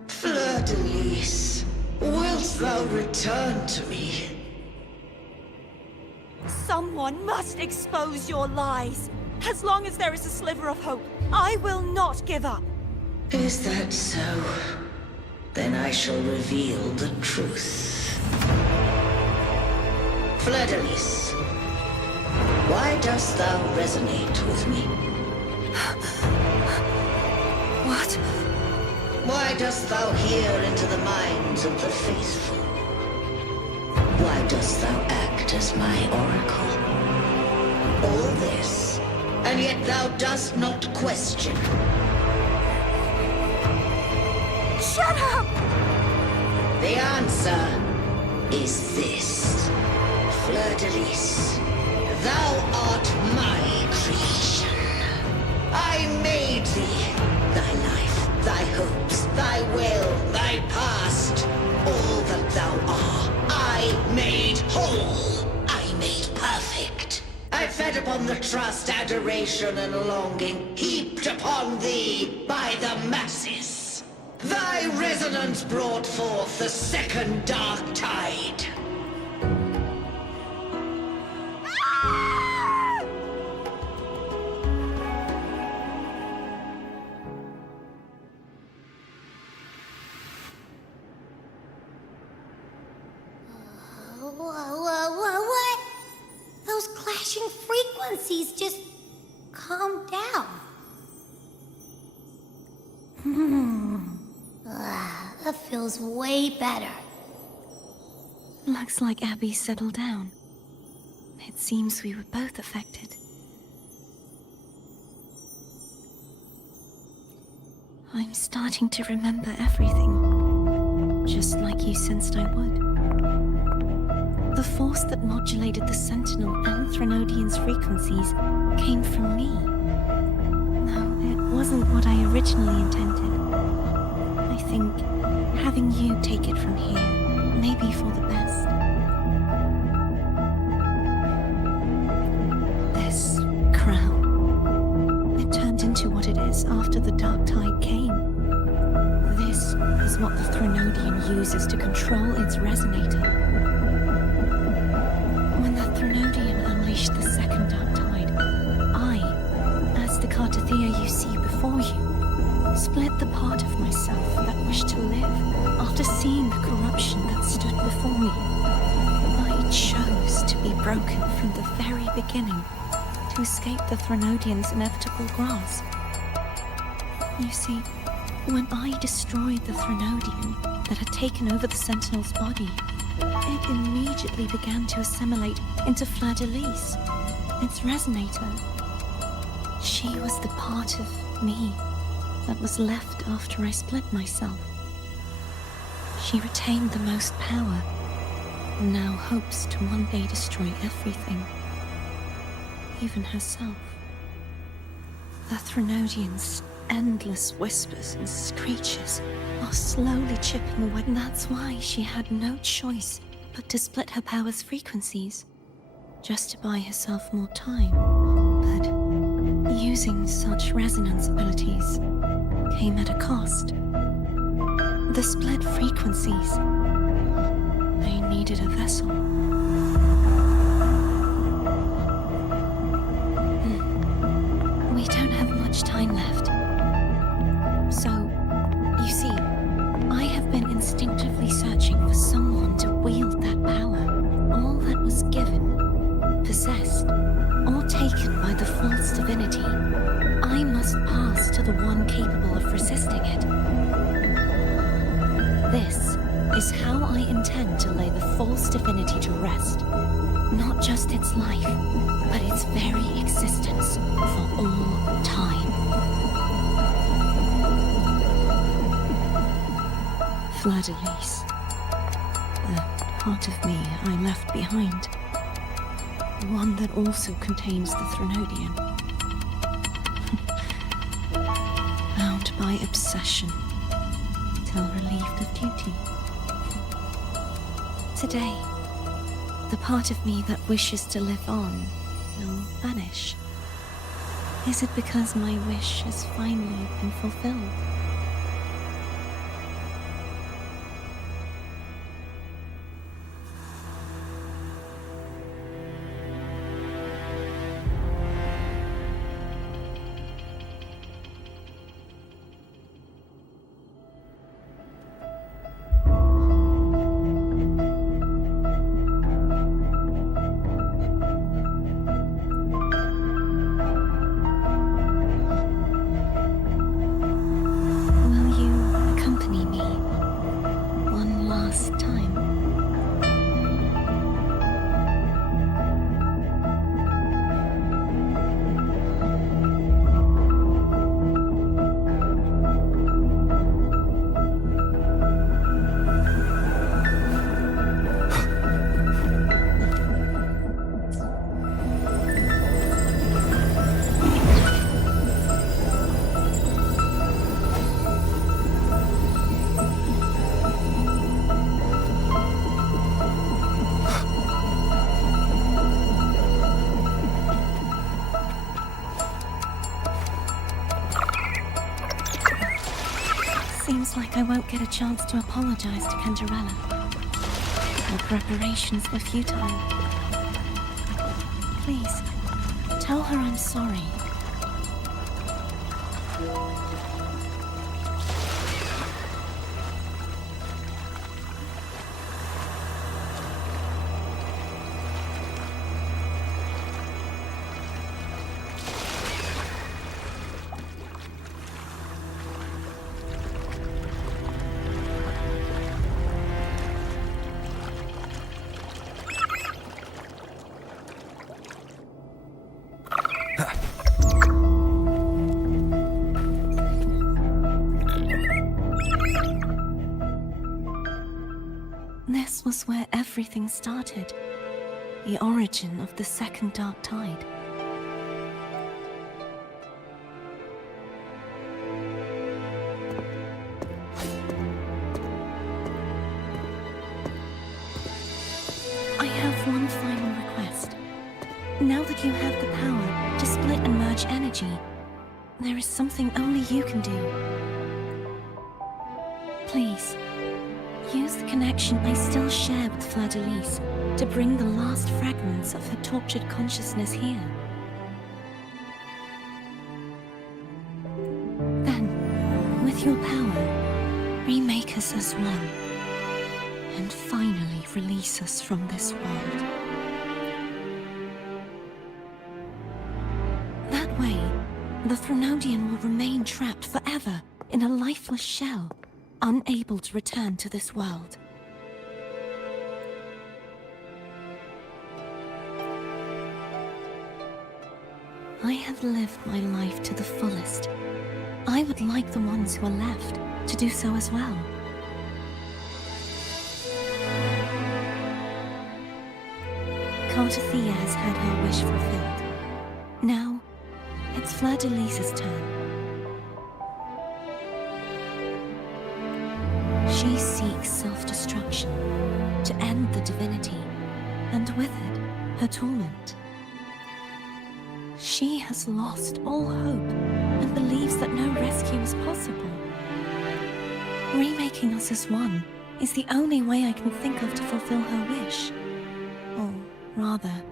Fleur-de-Lis, wilt thou return to me? Someone must expose your lies. As long as there is a sliver of hope, I will not give up. Is that so? Then I shall reveal the truth. Fleur-de-Lis, why dost thou resonate with me? What? Why dost thou hear into the minds of the faithful? Why dost thou act as my oracle? All this, and yet thou dost not question. Shut up! The answer is this. Fleur-de-Lis, thou art my creation. I made thee, thy life, thy hopes, thy will, thy past. All that thou art, I made whole. I made perfect. I fed upon the trust, adoration, and longing heaped upon thee by the masses. Thy resonance brought forth the second dark tide. What? Those clashing frequencies just calm down. That feels way better. Looks like Abby settled down. It seems we were both affected. I'm starting to remember everything, just like you sensed I would. The force that modulated the Sentinel and Threnodian's frequencies came from me. No, it wasn't what I originally intended. I think having you take it from here may be for the best. centuries after the Dark Tide came. This is what the Threnodian uses to control its resonator. When the Threnodian unleashed the second Dark Tide, I, as the Cartathea you see before you, split the part of myself that wished to live after seeing the corruption that stood before me. I chose to be broken from the very beginning to escape the Threnodian's inevitable grasp. You see, when I destroyed the Threnodian that had taken over the Sentinel's body, it immediately began to assimilate into Fleur-de-Lis, its resonator. She was the part of me that was left after I split myself. She retained the most power, and now hopes to one day destroy everything, even herself. The Threnodian's endless whispers and screeches are slowly chipping away. That's why she had no choice but to split her power's frequencies, just to buy herself more time. But using such resonance abilities came at a cost. The split frequencies, they needed a vessel. We don't have much time left. So, you see, I have been instinctively searching for someone to wield that power. All that was given, possessed, or taken by the false divinity, I must pass to the one capable of resisting it. This is how I intend to lay the false divinity to rest. Not just its life, but its very existence for all time. Fleur-de-Lis, the part of me I left behind. One that also contains the Threnodian. Bound by obsession, till relieved of duty. Today, the part of me that wishes to live on will vanish. Is it because my wish has finally been fulfilled? Seems like I won't get a chance to apologize to Cantarella. Her preparations were futile. Please, tell her I'm sorry. This was where everything started. The origin of the second Dark Tide. I have one final request. Now that you have the power to split and merge energy, there is something only you can do. Please, use the connection I still share with Fleur-de-Lis to bring the last fragments of her tortured consciousness here. Then, with your power, remake us as one, and finally release us from this world. That way, the Threnodian will remain trapped forever in a lifeless shell, unable to return to this world. I have lived my life to the fullest. I would like the ones who are left to do so as well. Cartathea has had her wish fulfilled. Now, it's Fleur-de-Lis's turn. She seeks self-destruction to end the divinity, and with it, her torment. She has lost all hope and believes that no rescue is possible. Remaking us as one is the only way I can think of to fulfill her wish. Or rather,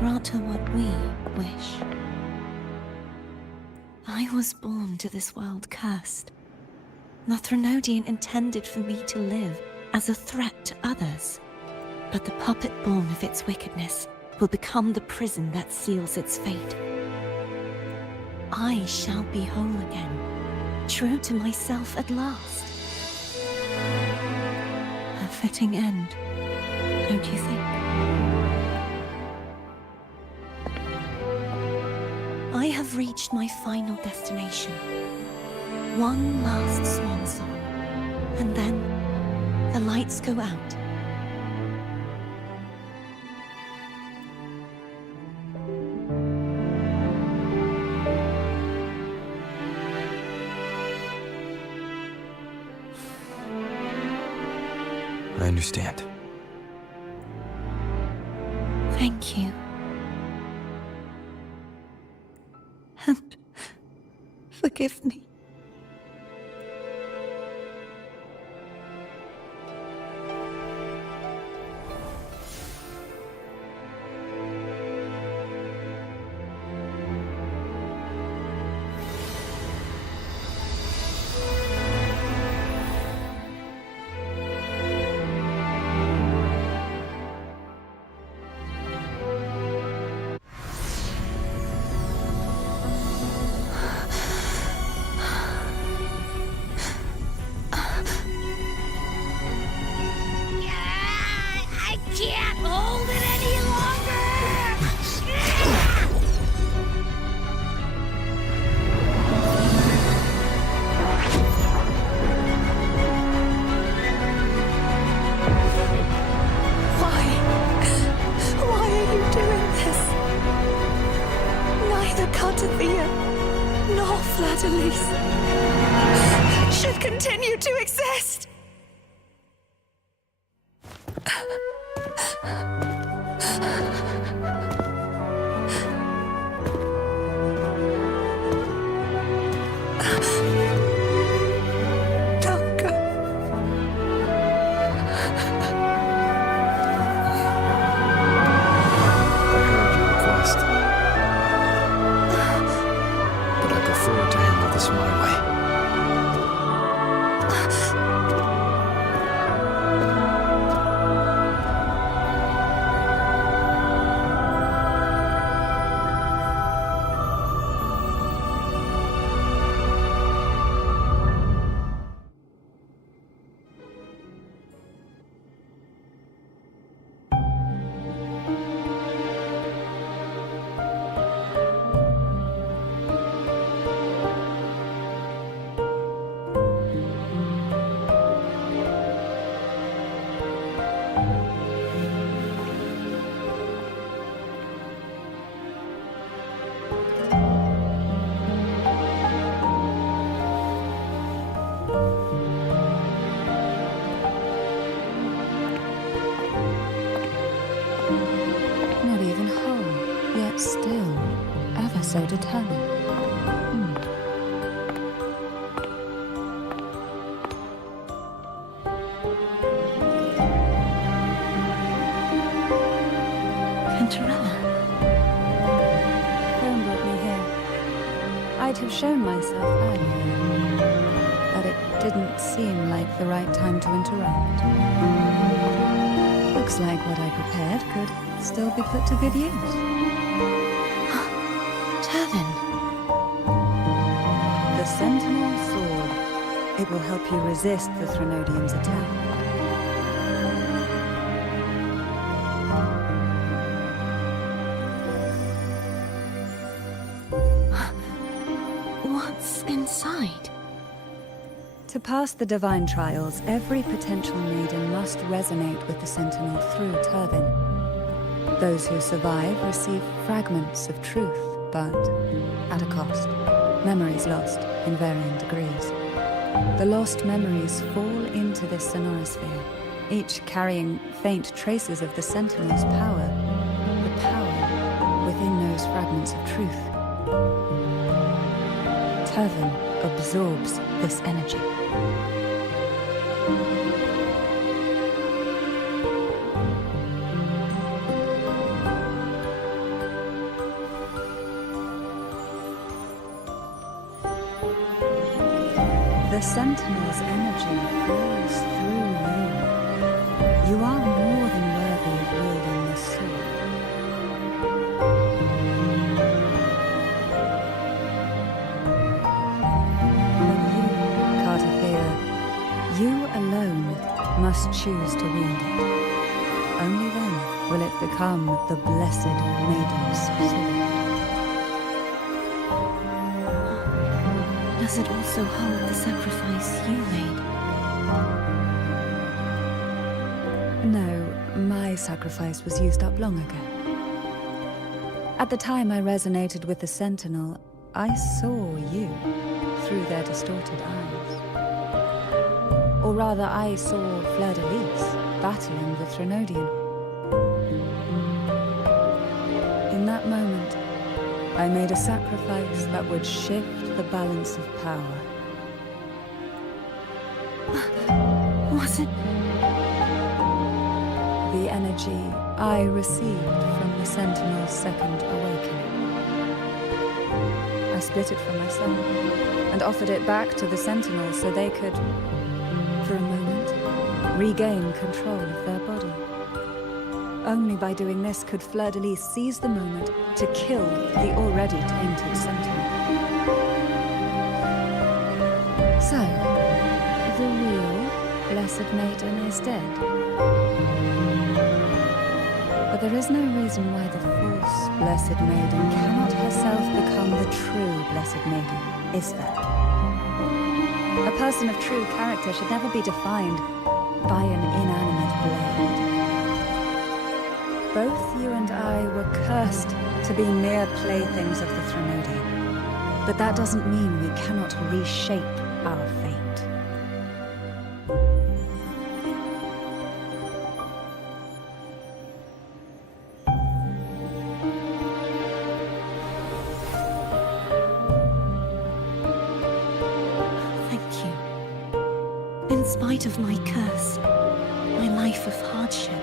grant her what we wish. I was born to this world cursed. The Threnodian intended for me to live as a threat to others. But the puppet born of its wickedness will become the prison that seals its fate. I shall be whole again, true to myself at last. A fitting end, don't you think? I have reached my final destination. One last swan song, and then the lights go out. I understand. Thank you. And forgive me. I can't hold it any longer! Why are you doing this? Neither Cartathea nor Fleur-de-Lis should continue to exist! Don't go. I heard your request. But I prefer to handle this my way. Not even whole, yet still ever so determined. should have shown myself earlier, but it didn't seem like the right time to interrupt. Looks like what I prepared could still be put to good use. Turvin. The Sentinel Sword. It will help you resist the Threnodian's attack. What's inside? To pass the divine trials, every potential maiden must resonate with the Sentinel through Turvin. Those who survive receive fragments of truth, but at a cost. Memories lost in varying degrees. The lost memories fall into this sonorosphere, each carrying faint traces of the Sentinel's power, the power within those fragments of truth. Turvin absorbs this energy. The Sentinel's energy flows through you. You are more than worthy of wielding this sword. But you, Cartathea, you alone must choose to wield it. Only then will it become the Blessed Maiden's sword. Does it also hold the sacrifice you made? No, my sacrifice was used up long ago. At the time I resonated with the Sentinel, I saw you through their distorted eyes. Or rather, I saw Fleur-de-Lis battling the Threnodian. In that moment, I made a sacrifice that would shift the balance of power. Was it? The energy I received from the Sentinel's second awakening. I split it from myself and offered it back to the Sentinels so they could, for a moment, regain control of their body. Only by doing this could Fleur-de-Lis seize the moment to kill the already tainted Sentinel. So, the real Blessed Maiden is dead. But there is no reason why the false Blessed Maiden cannot herself become the true Blessed Maiden, is there? A person of true character should never be defined by an inanimate blade. Both you and I were cursed to be mere playthings of the Threnodian. But that doesn't mean we cannot reshape our fate. Thank you. In spite of my curse, my life of hardship,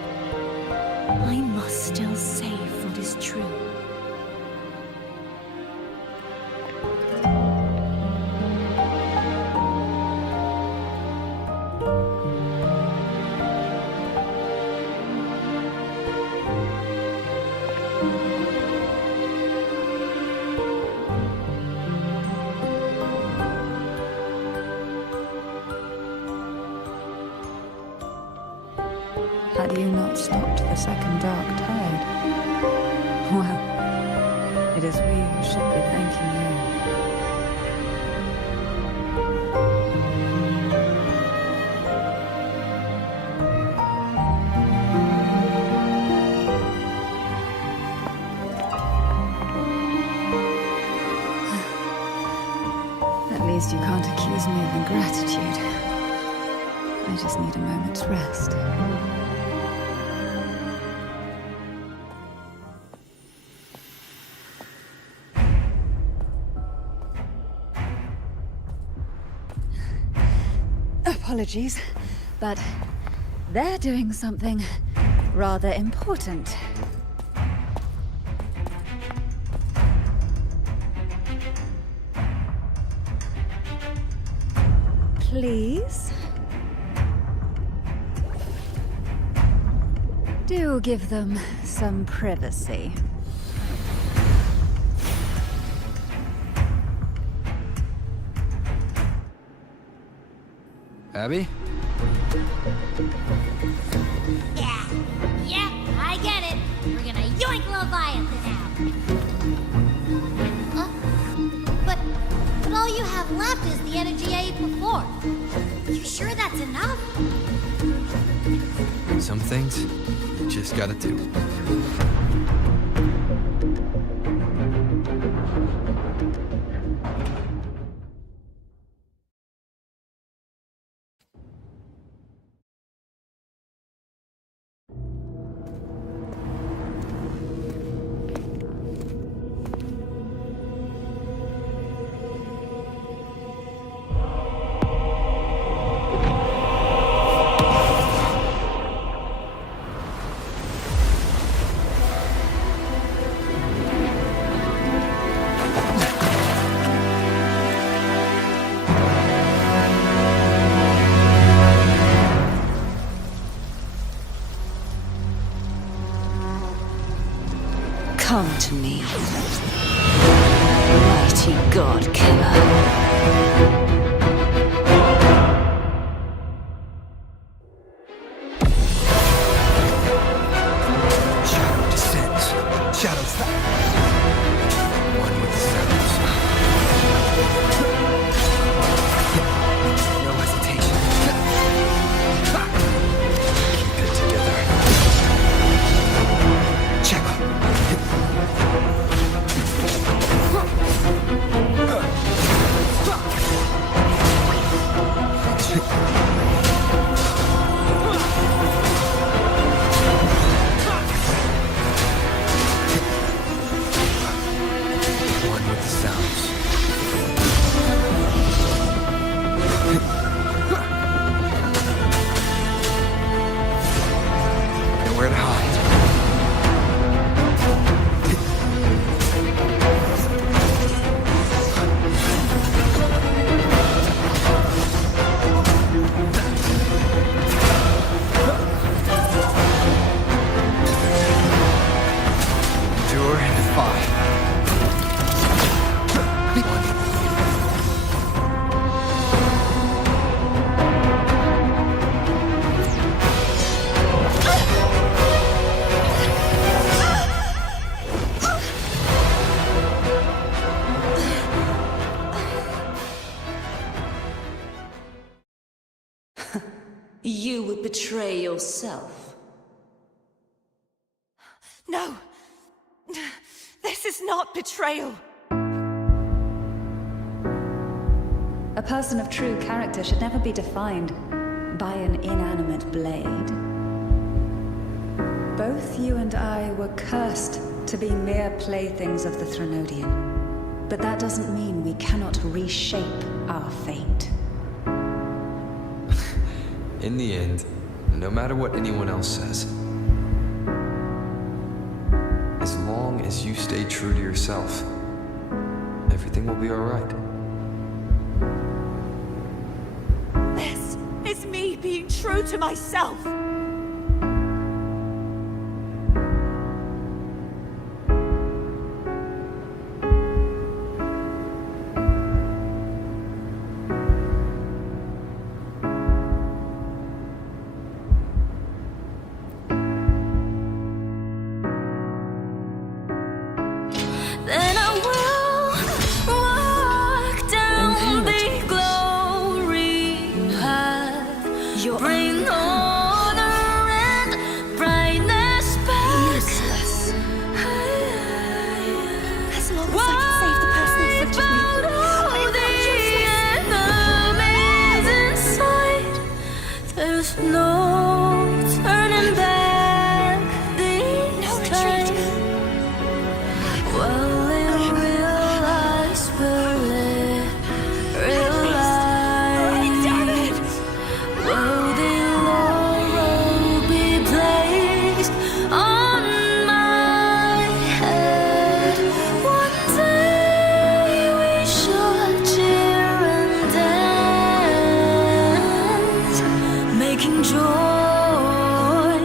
I must still save what is true. Had you not stopped the second dark tide? Well, it is we who should be thanking you. At least you can't accuse me of ingratitude. I just need a moment's rest. Apologies, but they're doing something rather important. please. Do give them some privacy. Abby? Yeah, I get it. We're gonna yoink Leviathan out. But all you have left is the energy I ate before. You sure that's enough? Some things you just gotta do. Come to me, mighty god killer. Shadow descends. Shadows fall. One with the shadows. No hesitation. Keep it together. Check. One with the sounds. Nowhere to hide. Endure and defy. You would betray yourself. No! This is not betrayal! A person of true character should never be defined by an inanimate blade. Both you and I were cursed to be mere playthings of the Threnodian. But that doesn't mean we cannot reshape our fate. In the end, no matter what anyone else says, as long as you stay true to yourself, everything will be alright. This is me being true to myself! Then I will walk down the glory path. Bring honor and brightness back. Useless. As long as I can save the person in front of me. There's no turning back this No time. retreat. Well, in real life, real life. Will the laurel be placed on my head? One day we shall cheer and dance. seeking joy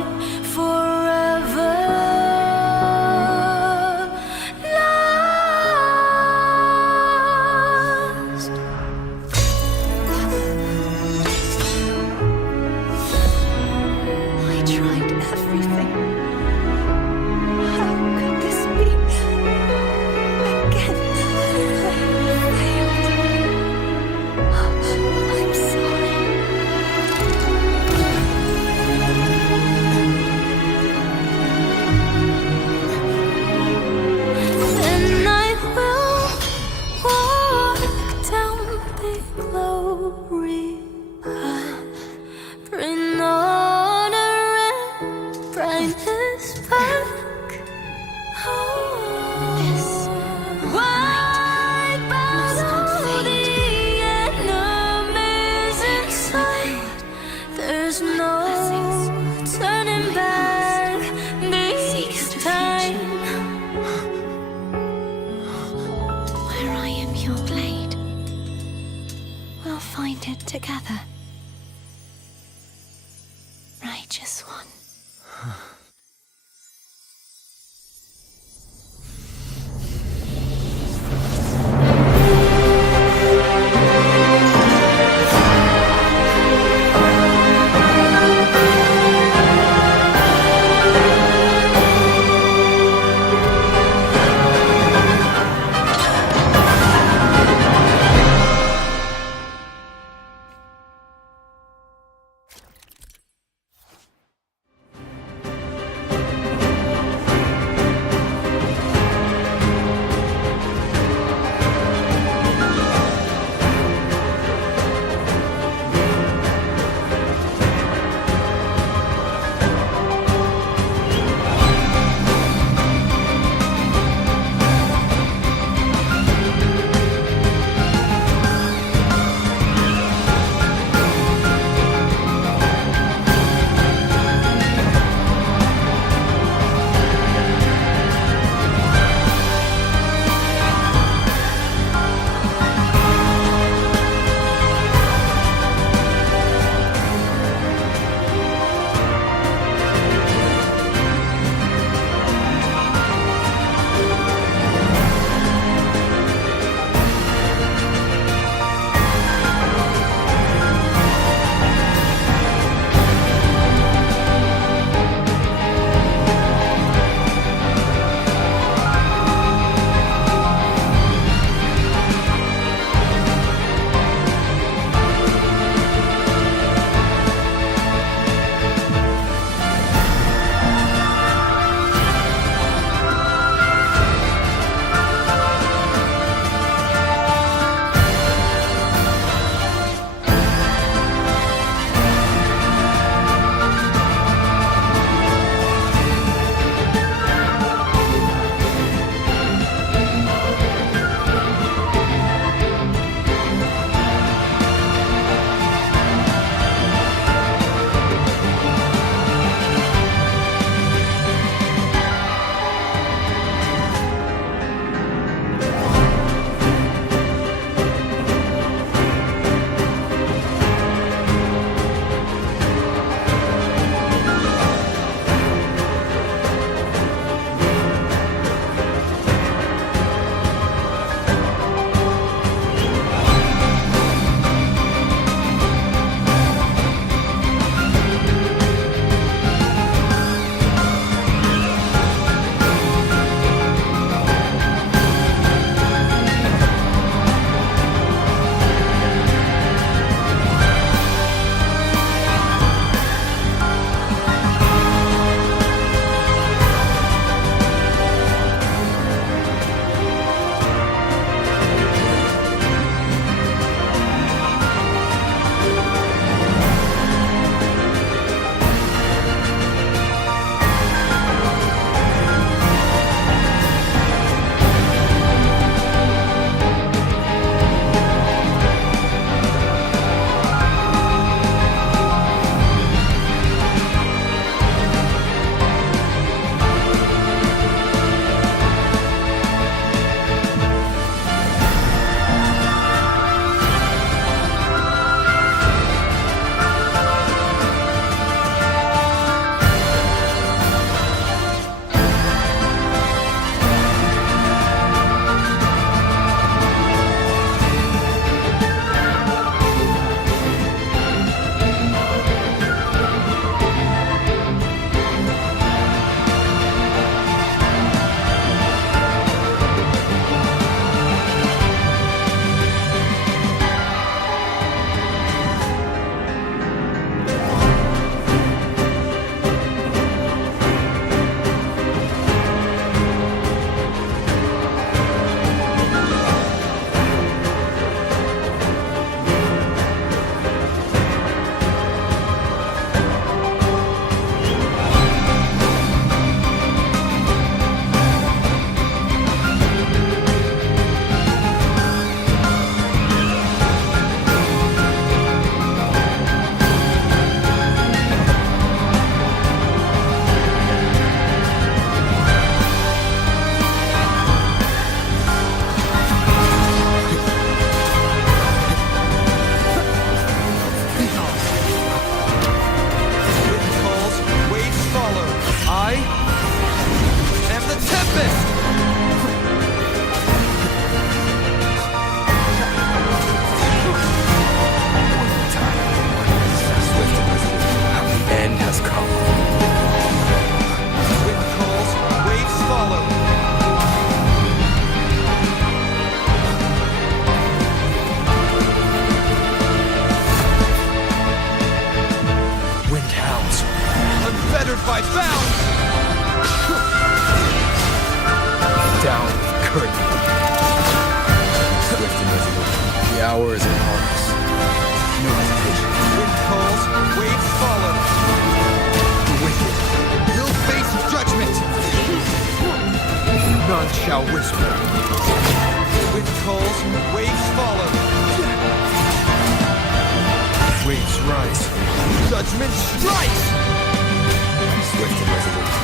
forever lost. I tried everything. How could this be? Again, I failed. I'm sorry. Then I will walk down the glory path, bring honor and brightness back. This Wipe must out not all fade. the enemies inside. There's no turning back this time. where I am your blade. We'll find it together. Righteous one. by bound! Down with curtain. Swift and resolute. The hour is upon us. No hesitation. Wind calls, waves follow. The wicked will face judgment. None shall whisper. Wind calls, waves follow. Waves rise. Judgment strikes! Swift and resolute.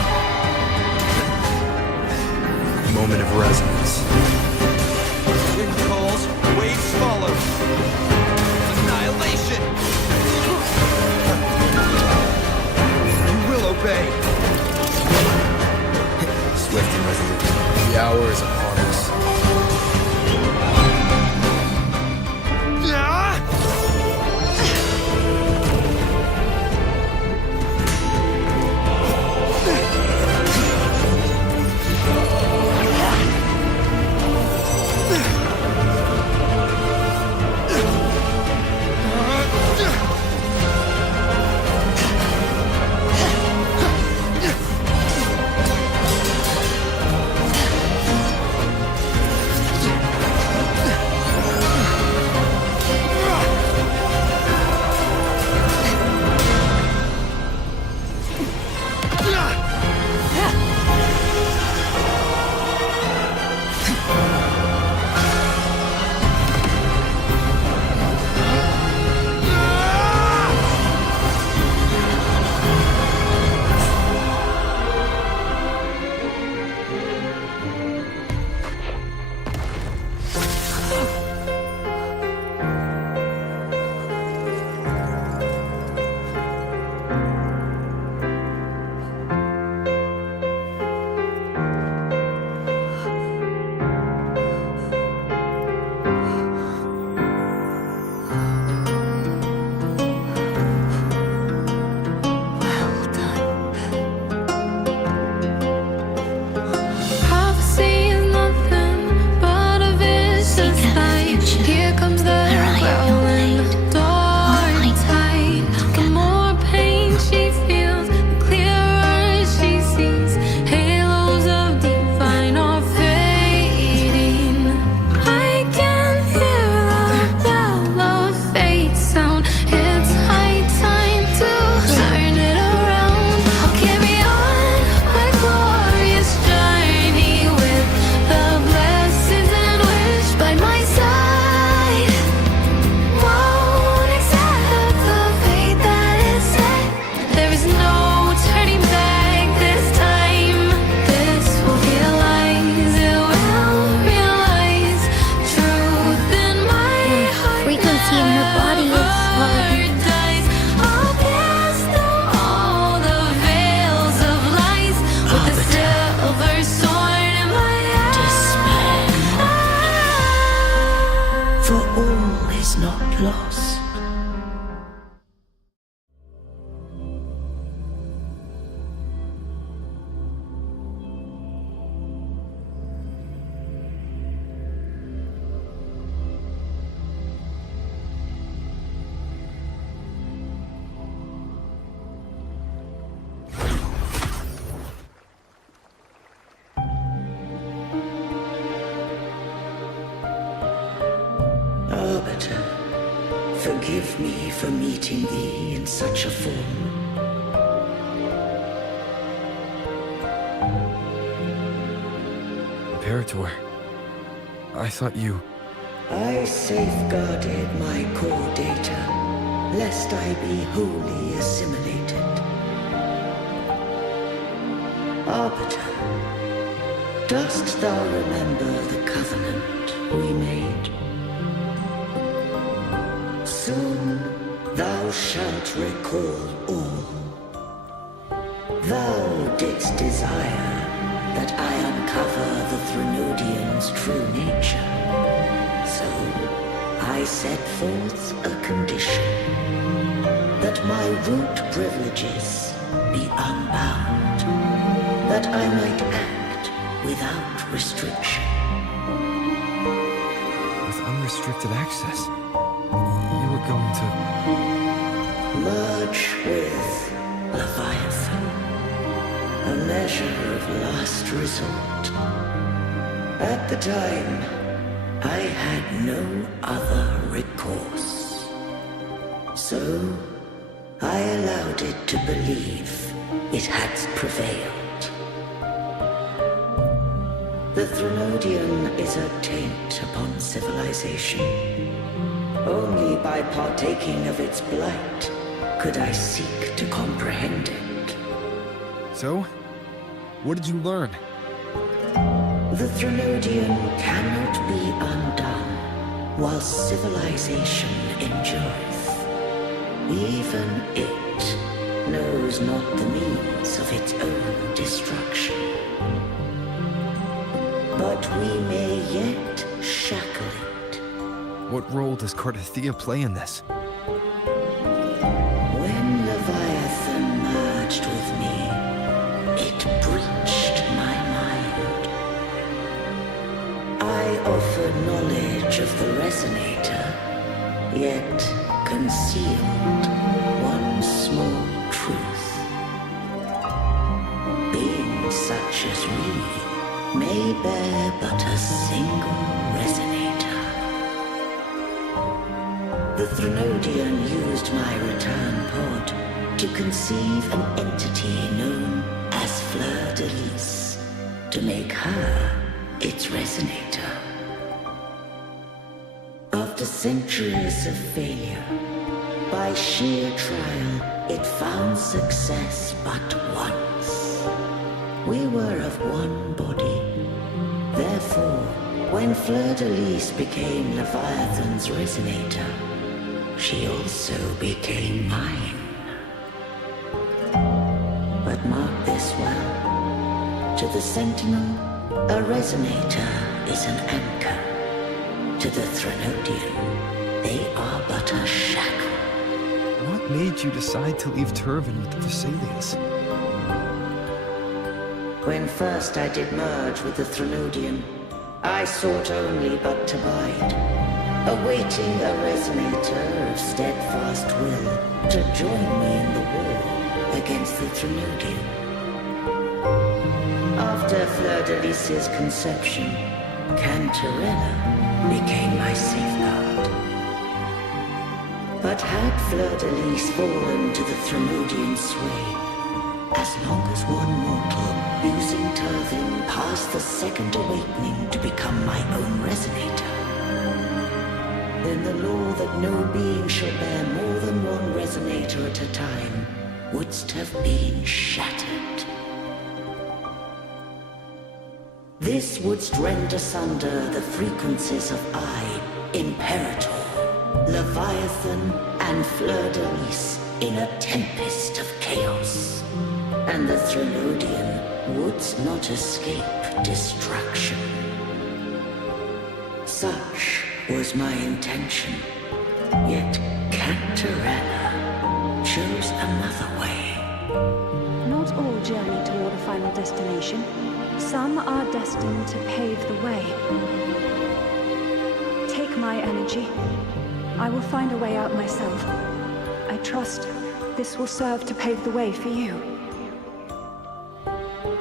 Moment of resonance. Wind calls, waves follow. Annihilation! You will obey. Swift and resolute. The hour is upon us. Forgive me for meeting thee in such a form. Imperator, I thought you... I safeguarded my core data, lest I be wholly assimilated. Arbiter, dost thou remember the covenant we made? Soon thou shalt recall all. Thou didst desire that I uncover the Threnodian's true nature. So I set forth a condition, that my root privileges be unbound, that I might act without restriction. With unrestricted access, you were going to... Merge with Leviathan. measure of last resort. At the time, I had no other recourse. So, I allowed it to believe it had prevailed. The Threnodian is a taint upon civilization. Only by partaking of its blight could I seek to comprehend it. So, what did you learn? The Threnodian cannot be undone while civilization endureth. Even it knows not the means of its own destruction. But we may yet shackle it. What role does Cardathia play in this? When Leviathan merged with me, it breached my mind. I offer knowledge of the Resonator, yet concealed one small truth. Beings such as we may bear but a single Resonator. The Threnodian used my return pod to conceive an entity known as Fleur de Lis, to make her its Resonator. After centuries of failure, by sheer trial, it found success but once. We were of one body. Therefore, when Fleur de Lis became Leviathan's Resonator, she also became mine. But mark this well. To the Sentinel, a Resonator is an anchor. To the Threnodian, they are but a shackle. What made you decide to leave Turvin with the Vesalius? When first I did merge with the Threnodian, I sought only but to bide, awaiting a Resonator of steadfast will to join me in the war against the Threnodian. After Fleur de Lis's conception, Cantarella became my safeguard. But had Fleur de Lis fallen to the Threnodian sway, as long as one mortal using Turvin passed the second awakening to become my own Resonator, then the law that no being shall bear more than one Resonator at a time wouldst have been shattered. This wouldst rend asunder the frequencies of I, Imperator, Leviathan, and Fleur de Lis in a tempest of chaos. And the Threnodian wouldst not escape destruction. Such was my intention. Yet Cantarella chose another way. Not all journey toward a final destination. Some are destined to pave the way. Take my energy. I will find a way out myself. I trust this will serve to pave the way for you.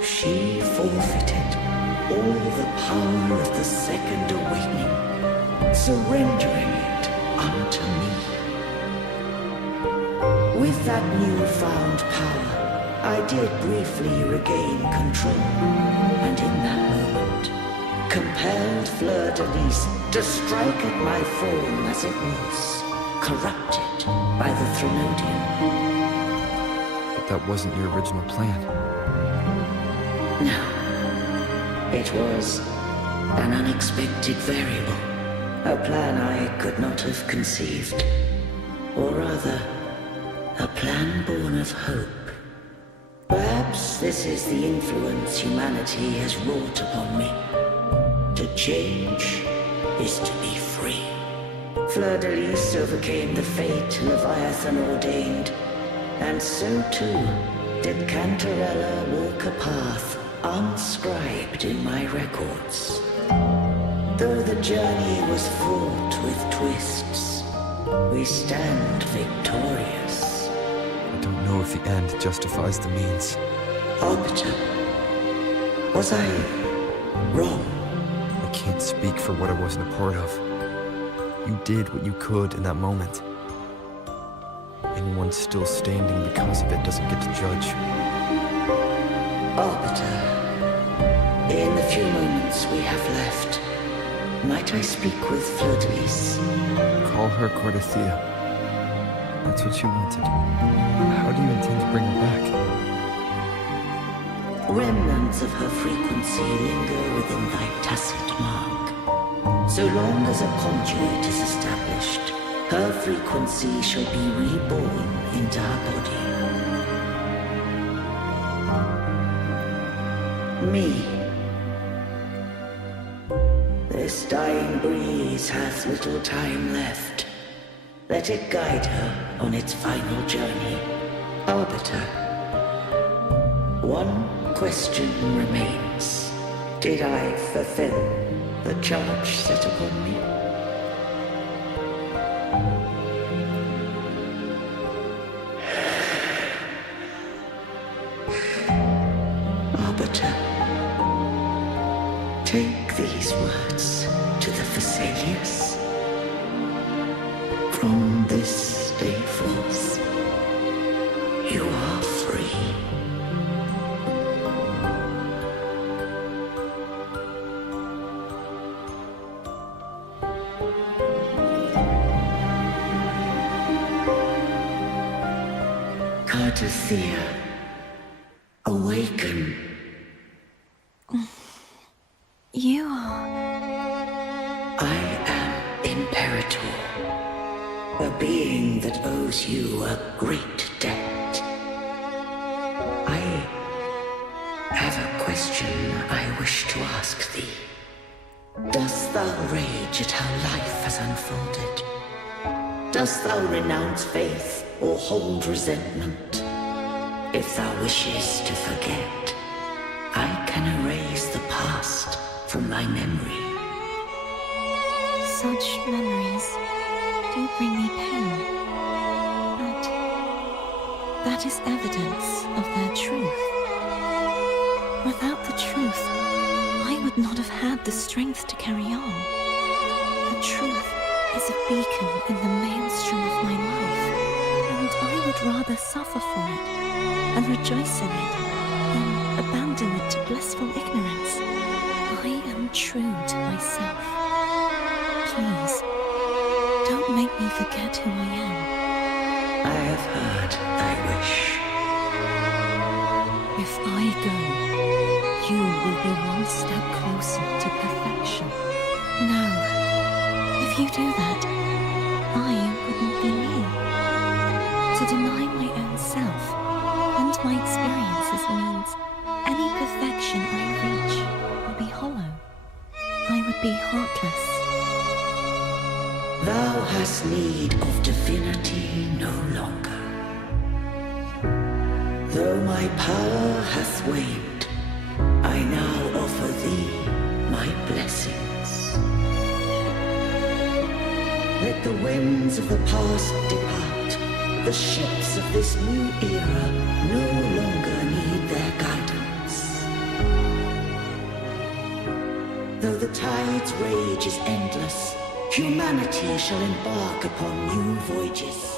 She forfeited all the power of the second awakening, surrendering it unto me. With that newfound power, I did briefly regain control, and in that moment, compelled Fleur de Lis to strike at my form as it was, corrupted by the Threnodian. But that wasn't your original plan. No. It was an unexpected variable, a plan I could not have conceived, or rather, a plan born of hope. Perhaps this is the influence humanity has wrought upon me. To change is to be free. Fleur de Lis overcame the fate Leviathan ordained, and so too did Cantarella walk a path unscribed in my records. Though the journey was fraught with twists, we stand victorious. I don't know if the end justifies the means. Arbiter, Was I wrong? I can't speak for what I wasn't a part of. You did what you could in that moment. Anyone still standing because of it doesn't get to judge. Arbiter, in the few moments we have left, might I speak with Fleur-de-Lis? Call her Cordelia. That's what you wanted. How do you intend to bring her back? Remnants of her frequency linger within thy tacit mark. So long as a conduit is established, her frequency shall be reborn into her body. Me. This dying breeze hath little time left. Let it guide her on its final journey. Arbiter, one question remains. Did I fulfill the charge set upon me? Arbiter, take these words to the Phasaelius. From this day forth, you are free. Cartothea, awaken. You are... I am Imperator, a being that owes you a great debt. I have a question I wish to ask thee. Dost thou rage at how life has unfolded? Dost thou renounce faith or hold resentment? If thou wishes to forget, I can erase the past from thy memory. Such memories do bring me pain. But that is evidence of their truth. Without the truth, I would not have had the strength to carry on. The truth is a beacon in the maelstrom of my life, and I would rather suffer for it and rejoice in it than abandon it to blissful ignorance. I am true to myself. Please, don't make me forget who I am. I have heard thy wish. If I go, you will be one step closer to perfection. No, if you do that, I wouldn't be me. To deny my own self and my experiences means any perfection I reach will be hollow. I would be heartless. Thou hast need of divinity no longer. Though my power hath waned, I now offer thee my blessings. Let the winds of the past depart. The ships of this new era no longer need their guidance. Though the tide's rage is endless, humanity shall embark upon new voyages.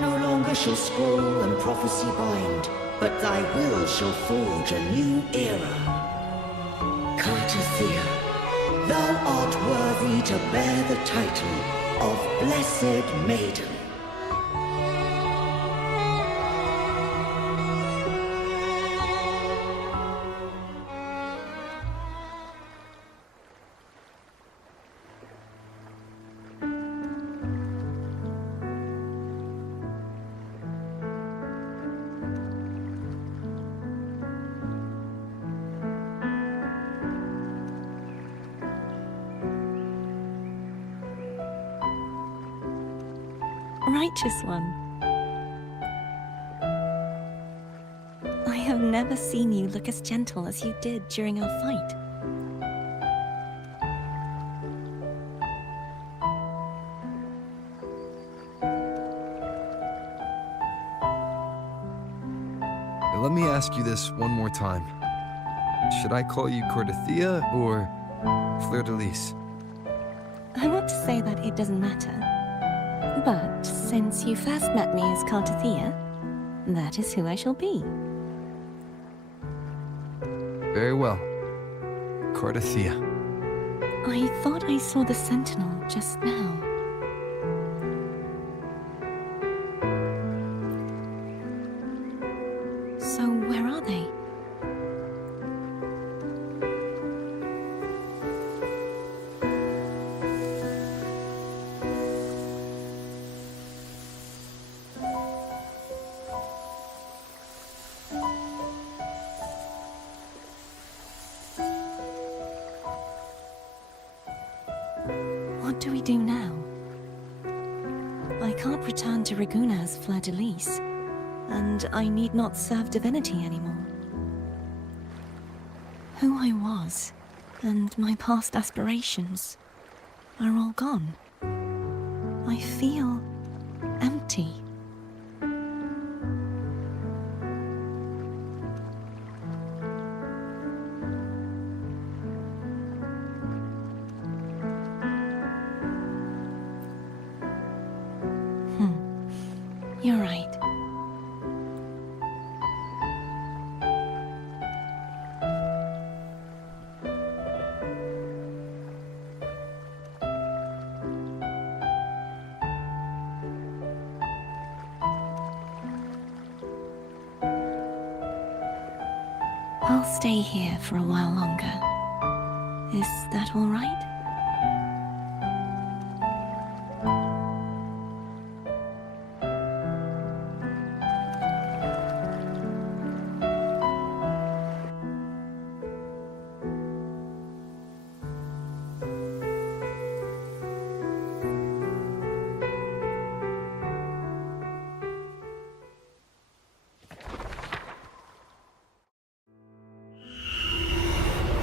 No longer shall scroll and prophecy bind, but thy will shall forge a new era. Cartothea, thou art worthy to bear the title of Blessed Maiden. Righteous one. I have never seen you look as gentle as you did during our fight. Now, let me ask you this one more time. Should I call you Cordothea or Fleur-de-Lis? I want to say that it doesn't matter. But since you first met me as Cartothea, that is who I shall be. Very well. Cordothea. I thought I saw the Sentinel just now. So where are they? What do we do now? I can't return to Raguna as Fleur-de-Lis, and I need not serve divinity anymore. Who I was, and my past aspirations, are all gone. I feel empty. You're right. I'll stay here for a while longer. Is that all right?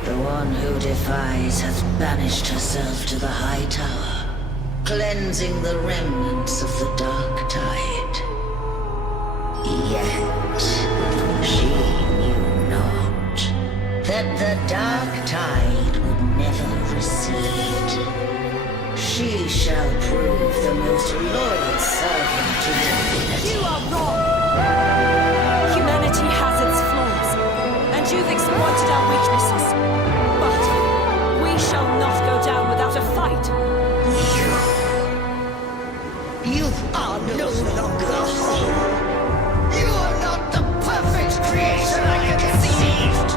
The one who defies hath banished herself to the high tower, cleansing the remnants of the dark tide. Yet she knew not that the dark tide would never recede. She shall prove the most loyal servant to divinity. You are wrong! Humanity has its flaws, and you've exploited our weaknesses. But we shall not go down without a fight. You are no longer whole. You are not the perfect creation I conceived.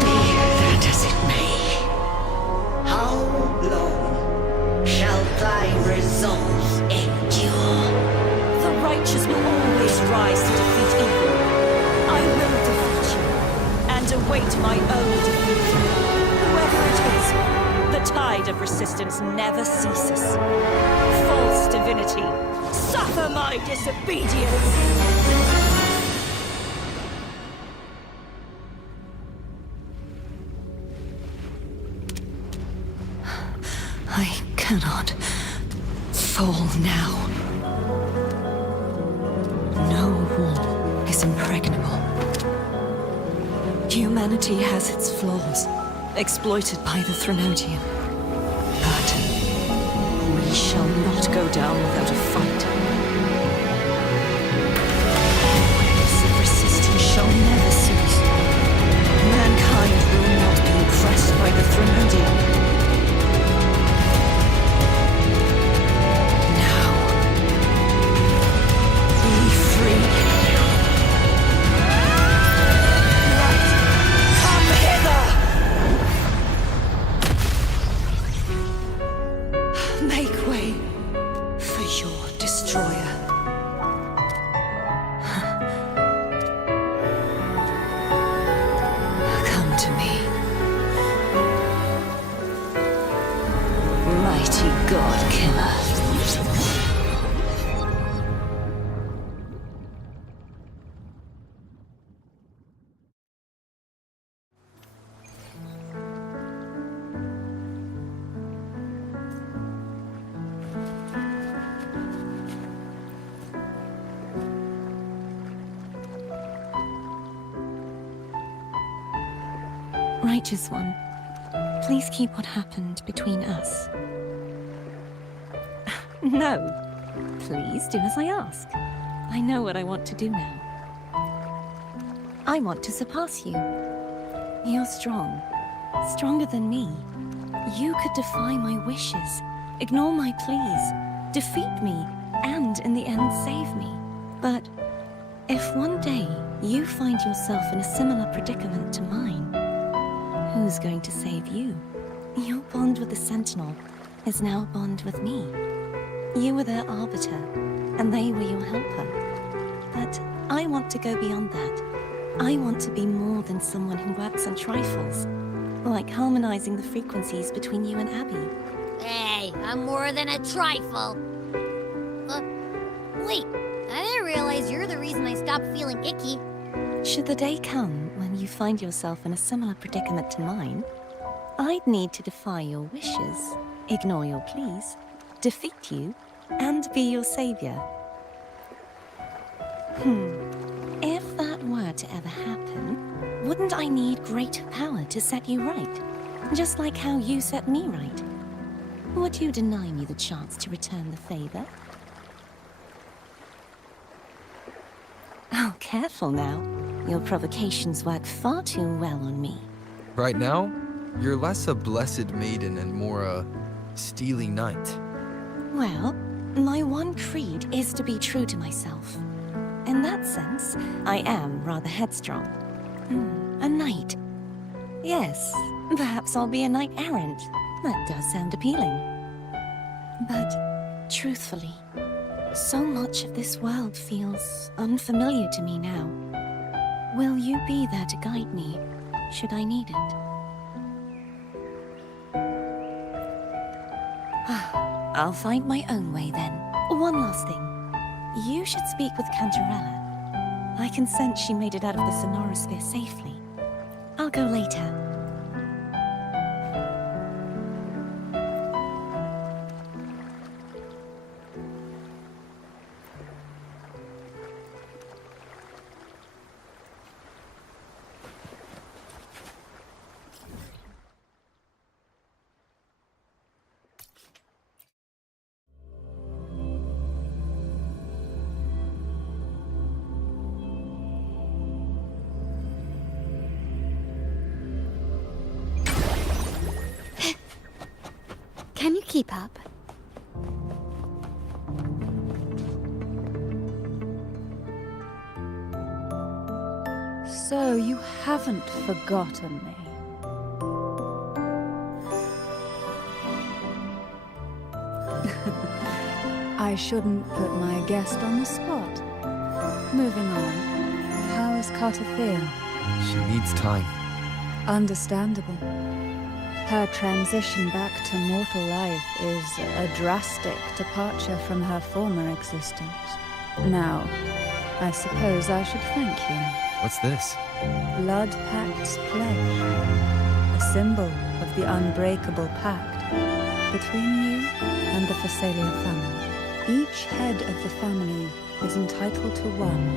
Be that as it may, how long shall thy resolve endure? The righteous will always rise to defeat evil. I will defeat you, and await my own defeat. Whoever it is, the tide of resistance never ceases. False divinity, suffer my disobedience! I cannot fall now. No wall is impregnable. Humanity has its flaws, exploited by the Threnodian. But we shall not go down without a fight. Waves of resistance shall never cease. Mankind will not be oppressed by the Threnodian. Make way for your destroyer. Come to me. Mighty God Killer. Righteous One, please keep what happened between us. No. Please do as I ask. I know what I want to do now. I want to surpass you. You're strong. Stronger than me. You could defy my wishes, ignore my pleas, defeat me, and in the end save me. But if one day you find yourself in a similar predicament to mine, who's going to save you? Your bond with the Sentinel is now a bond with me. You were their arbiter, and they were your helper. But I want to go beyond that. I want to be more than someone who works on trifles, like harmonizing the frequencies between you and Abby. Hey, I'm more than a trifle. Wait, I didn't realize you're the reason I stopped feeling icky. Should the day come when you find yourself in a similar predicament to mine, I'd need to defy your wishes, ignore your pleas, defeat you, and be your savior. If that were to ever happen, wouldn't I need greater power to set you right? Just like how you set me right. Would you deny me the chance to return the favor? Oh, careful now. Your provocations work far too well on me. Right now, you're less a blessed maiden and more a steely knight. Well, my one creed is to be true to myself. In that sense, I am rather headstrong. A knight. Yes, perhaps I'll be a knight errant. That does sound appealing. But, truthfully, so much of this world feels unfamiliar to me now. Will you be there to guide me, should I need it? I'll find my own way then. One last thing. You should speak with Cantarella. I can sense she made it out of the sonorosphere safely. I'll go later. Can you keep up? So you haven't forgotten me. I shouldn't put my guest on the spot. Moving on. How is Carter feel? She needs time. Understandable. Her transition back to mortal life is a drastic departure from her former existence. Now, I suppose I should thank you. What's this? Blood Pact's pledge. A symbol of the unbreakable pact between you and the Phasalia family. Each head of the family is entitled to one,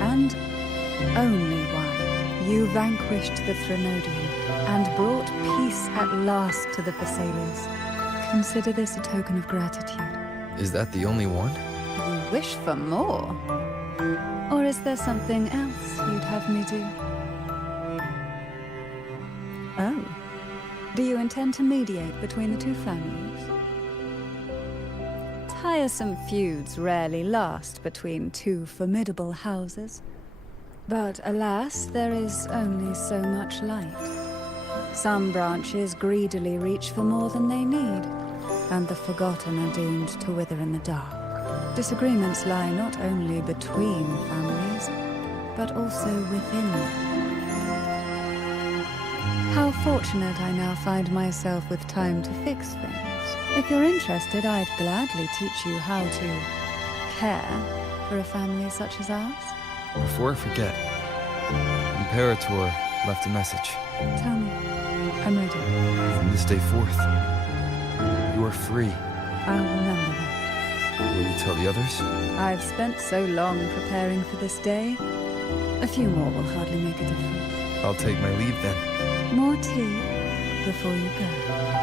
and only one. You vanquished the Threnodian and brought peace at last to the Phasalias. Consider this a token of gratitude. Is that the only one? You wish for more? Or is there something else you'd have me do? Oh. Do you intend to mediate between the two families? Tiresome feuds rarely last between two formidable houses. But alas, there is only so much light. Some branches greedily reach for more than they need, and the forgotten are doomed to wither in the dark. Disagreements lie not only between families, but also within them. How fortunate I now find myself with time to fix things. If you're interested, I'd gladly teach you how to care for a family such as ours. Before I forget, Imperator left a message. Tell me. I'm ready. From this day forth, you are free. I'll remember that. Will you tell the others? I've spent so long preparing for this day. A few more will hardly make a difference. I'll take my leave then. More tea before you go.